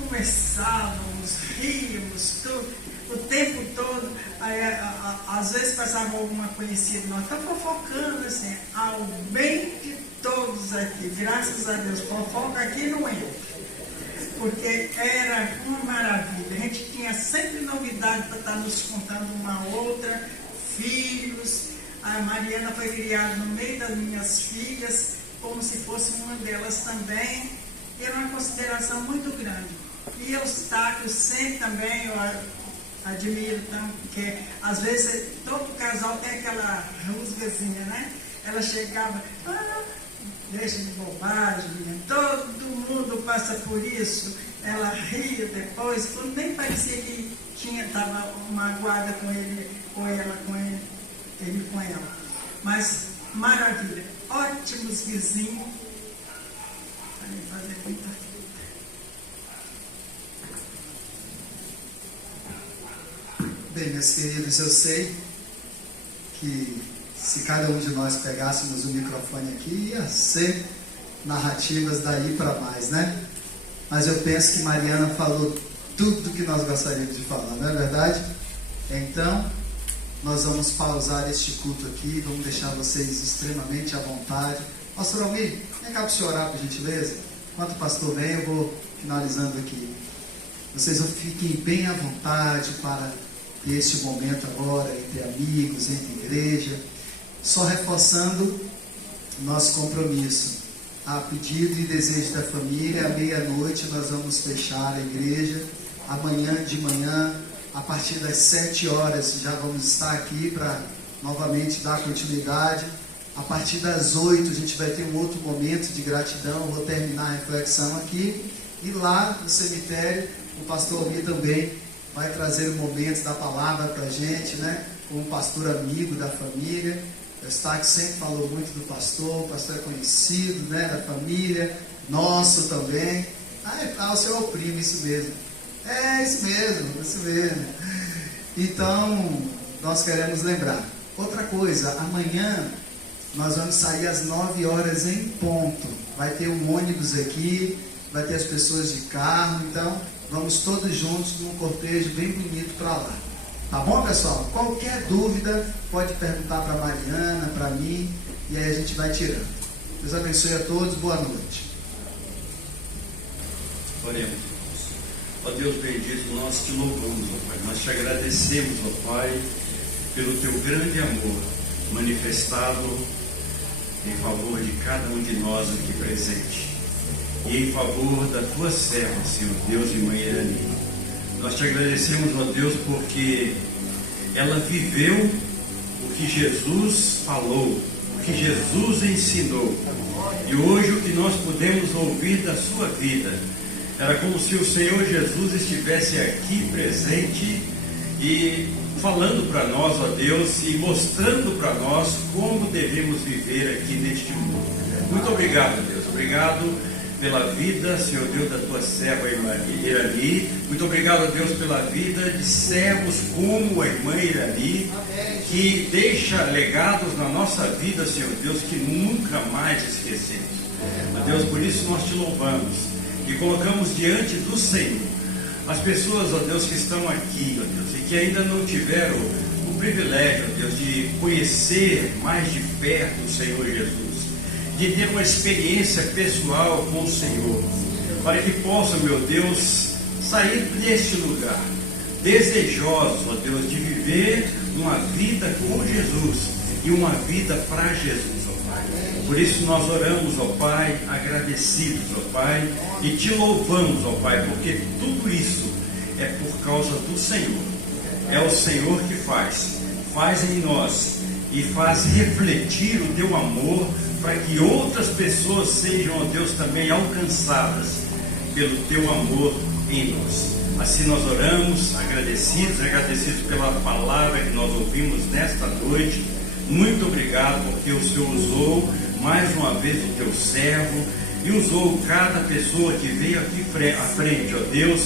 Conversávamos, ríamos, o tempo todo. Aí, às vezes passava alguma conhecida, nós estamos fofocando assim, ao bem de todos aqui, graças a Deus. Fofoca aqui não entra, porque era uma maravilha. A gente tinha sempre novidade para estar nos contando uma outra, filhos. A Mariana foi criada no meio das minhas filhas, como se fosse uma delas também. E era uma consideração muito grande. E Eustáquio sempre também, eu admiro tanto, porque às vezes todo casal tem aquela rusgazinha, né? Ela chegava, deixa de bobagem, todo mundo passa por isso. Ela ria depois, nem parecia que estava magoada com ele, com ela, ele com ela. Mas maravilha, ótimos vizinhos. Vai fazer muita falta. Bem, meus queridos, eu sei que se cada um de nós pegássemos o microfone aqui, ia ser narrativas daí para mais, né? Mas eu penso que Mariana falou tudo que nós gostaríamos de falar, não é verdade? Então, nós vamos pausar este culto aqui, vamos deixar vocês extremamente à vontade. Pastor Almir, vem cá para o senhor orar, por gentileza. Enquanto o pastor vem, eu vou finalizando aqui. Vocês fiquem bem à vontade para ter este momento agora, entre amigos, entre igreja. Só reforçando nosso compromisso. A pedido e desejo da família, à meia-noite nós vamos fechar a igreja. Amanhã de manhã, a partir das 7 horas, já vamos estar aqui para novamente dar continuidade. A partir das 8 a gente vai ter um outro momento de gratidão. Vou terminar a reflexão aqui. E lá no cemitério, o pastor Almir também vai trazer momentos da palavra para a gente, né? Como pastor amigo da família. O Eustáquio sempre falou muito do pastor, o pastor é conhecido, né, da família, nosso também. O senhor é o primo, isso mesmo. Isso mesmo. Então, nós queremos lembrar. Outra coisa, amanhã nós vamos sair às 9 horas em ponto. Vai ter um ônibus aqui, vai ter as pessoas de carro, então vamos todos juntos num cortejo bem bonito para lá. Tá bom, pessoal? Qualquer dúvida, pode perguntar para a Mariana, para mim, e aí a gente vai tirando. Deus abençoe a todos, boa noite. Oremos. Ó Deus bendito, nós te louvamos, ó Pai. Nós te agradecemos, ó Pai, pelo teu grande amor manifestado em favor de cada um de nós aqui presente. E em favor da tua serva, Senhor Deus e Mãe Irani. Nós te agradecemos, ó Deus, porque ela viveu o que Jesus falou, o que Jesus ensinou. E hoje o que nós podemos ouvir da sua vida era como se o Senhor Jesus estivesse aqui presente e falando para nós, ó Deus, e mostrando para nós como devemos viver aqui neste mundo. Muito obrigado, Deus. Obrigado pela vida, Senhor Deus, da tua serva Irani. Muito obrigado, Deus, pela vida de servos como a irmã Irani, que deixa legados na nossa vida, Senhor Deus, que nunca mais esquecemos. Deus, por isso nós te louvamos e colocamos diante do Senhor as pessoas, ó Deus, que estão aqui, ó Deus, e que ainda não tiveram o privilégio, ó Deus, de conhecer mais de perto o Senhor Jesus, de ter uma experiência pessoal com o Senhor, para que possam, meu Deus, sair deste lugar desejosos, ó Deus, de viver uma vida com Jesus e uma vida para Jesus, ó Pai. Por isso nós oramos, ó Pai, agradecidos, ó Pai, e te louvamos, ó Pai, porque tudo isso é por causa do Senhor. É o Senhor que faz em nós e faz refletir o teu amor, para que outras pessoas sejam, ó Deus, também alcançadas pelo teu amor em nós. Assim nós oramos, agradecidos pela palavra que nós ouvimos nesta noite. Muito obrigado, porque o Senhor usou mais uma vez o teu servo e usou cada pessoa que veio aqui à frente, ó Deus,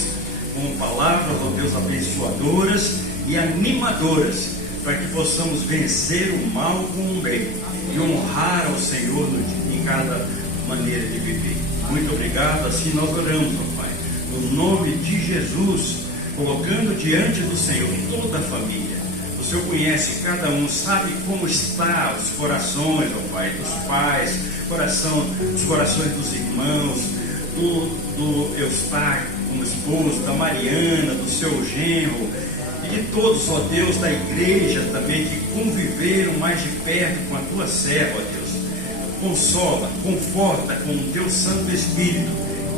com palavras, ó Deus, abençoadoras e animadoras, para que possamos vencer o mal com o bem e honrar ao Senhor em cada maneira de viver. Muito obrigado, assim nós oramos, ó Pai, no nome de Jesus, colocando diante do Senhor toda a família. O Senhor conhece cada um, sabe como está os corações, ó Pai, dos pais, os corações dos irmãos, do Eustáquio como esposo, da Mariana, do seu genro, e de todos, ó Deus, da igreja também, que conviveram mais de perto com a tua serva, ó Deus. Consola, conforta com o teu Santo Espírito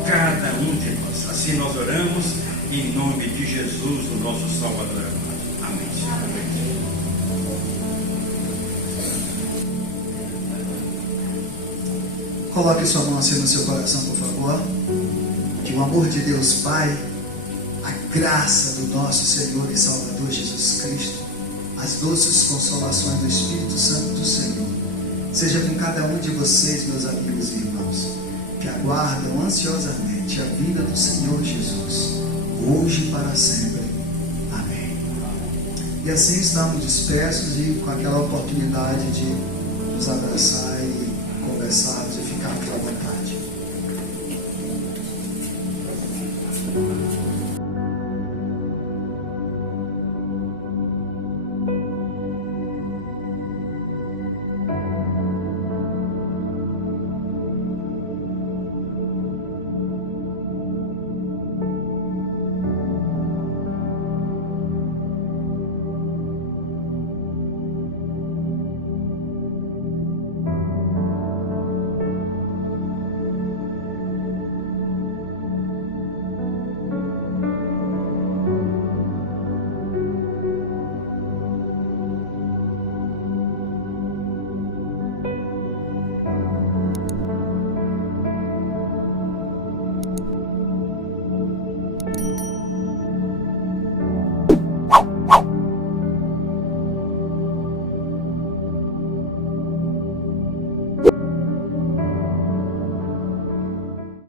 cada um de nós. Assim nós oramos em nome de Jesus, o nosso Salvador amado. Amém. Coloque sua mão assim no seu coração, por favor. Que o amor de Deus Pai, a graça do nosso Senhor e Salvador Jesus Cristo, as doces consolações do Espírito Santo do Senhor, seja com cada um de vocês, meus amigos e irmãos, que aguardam ansiosamente a vinda do Senhor Jesus, hoje e para sempre. Amém. E assim estamos dispersos e com aquela oportunidade de nos abraçar e conversar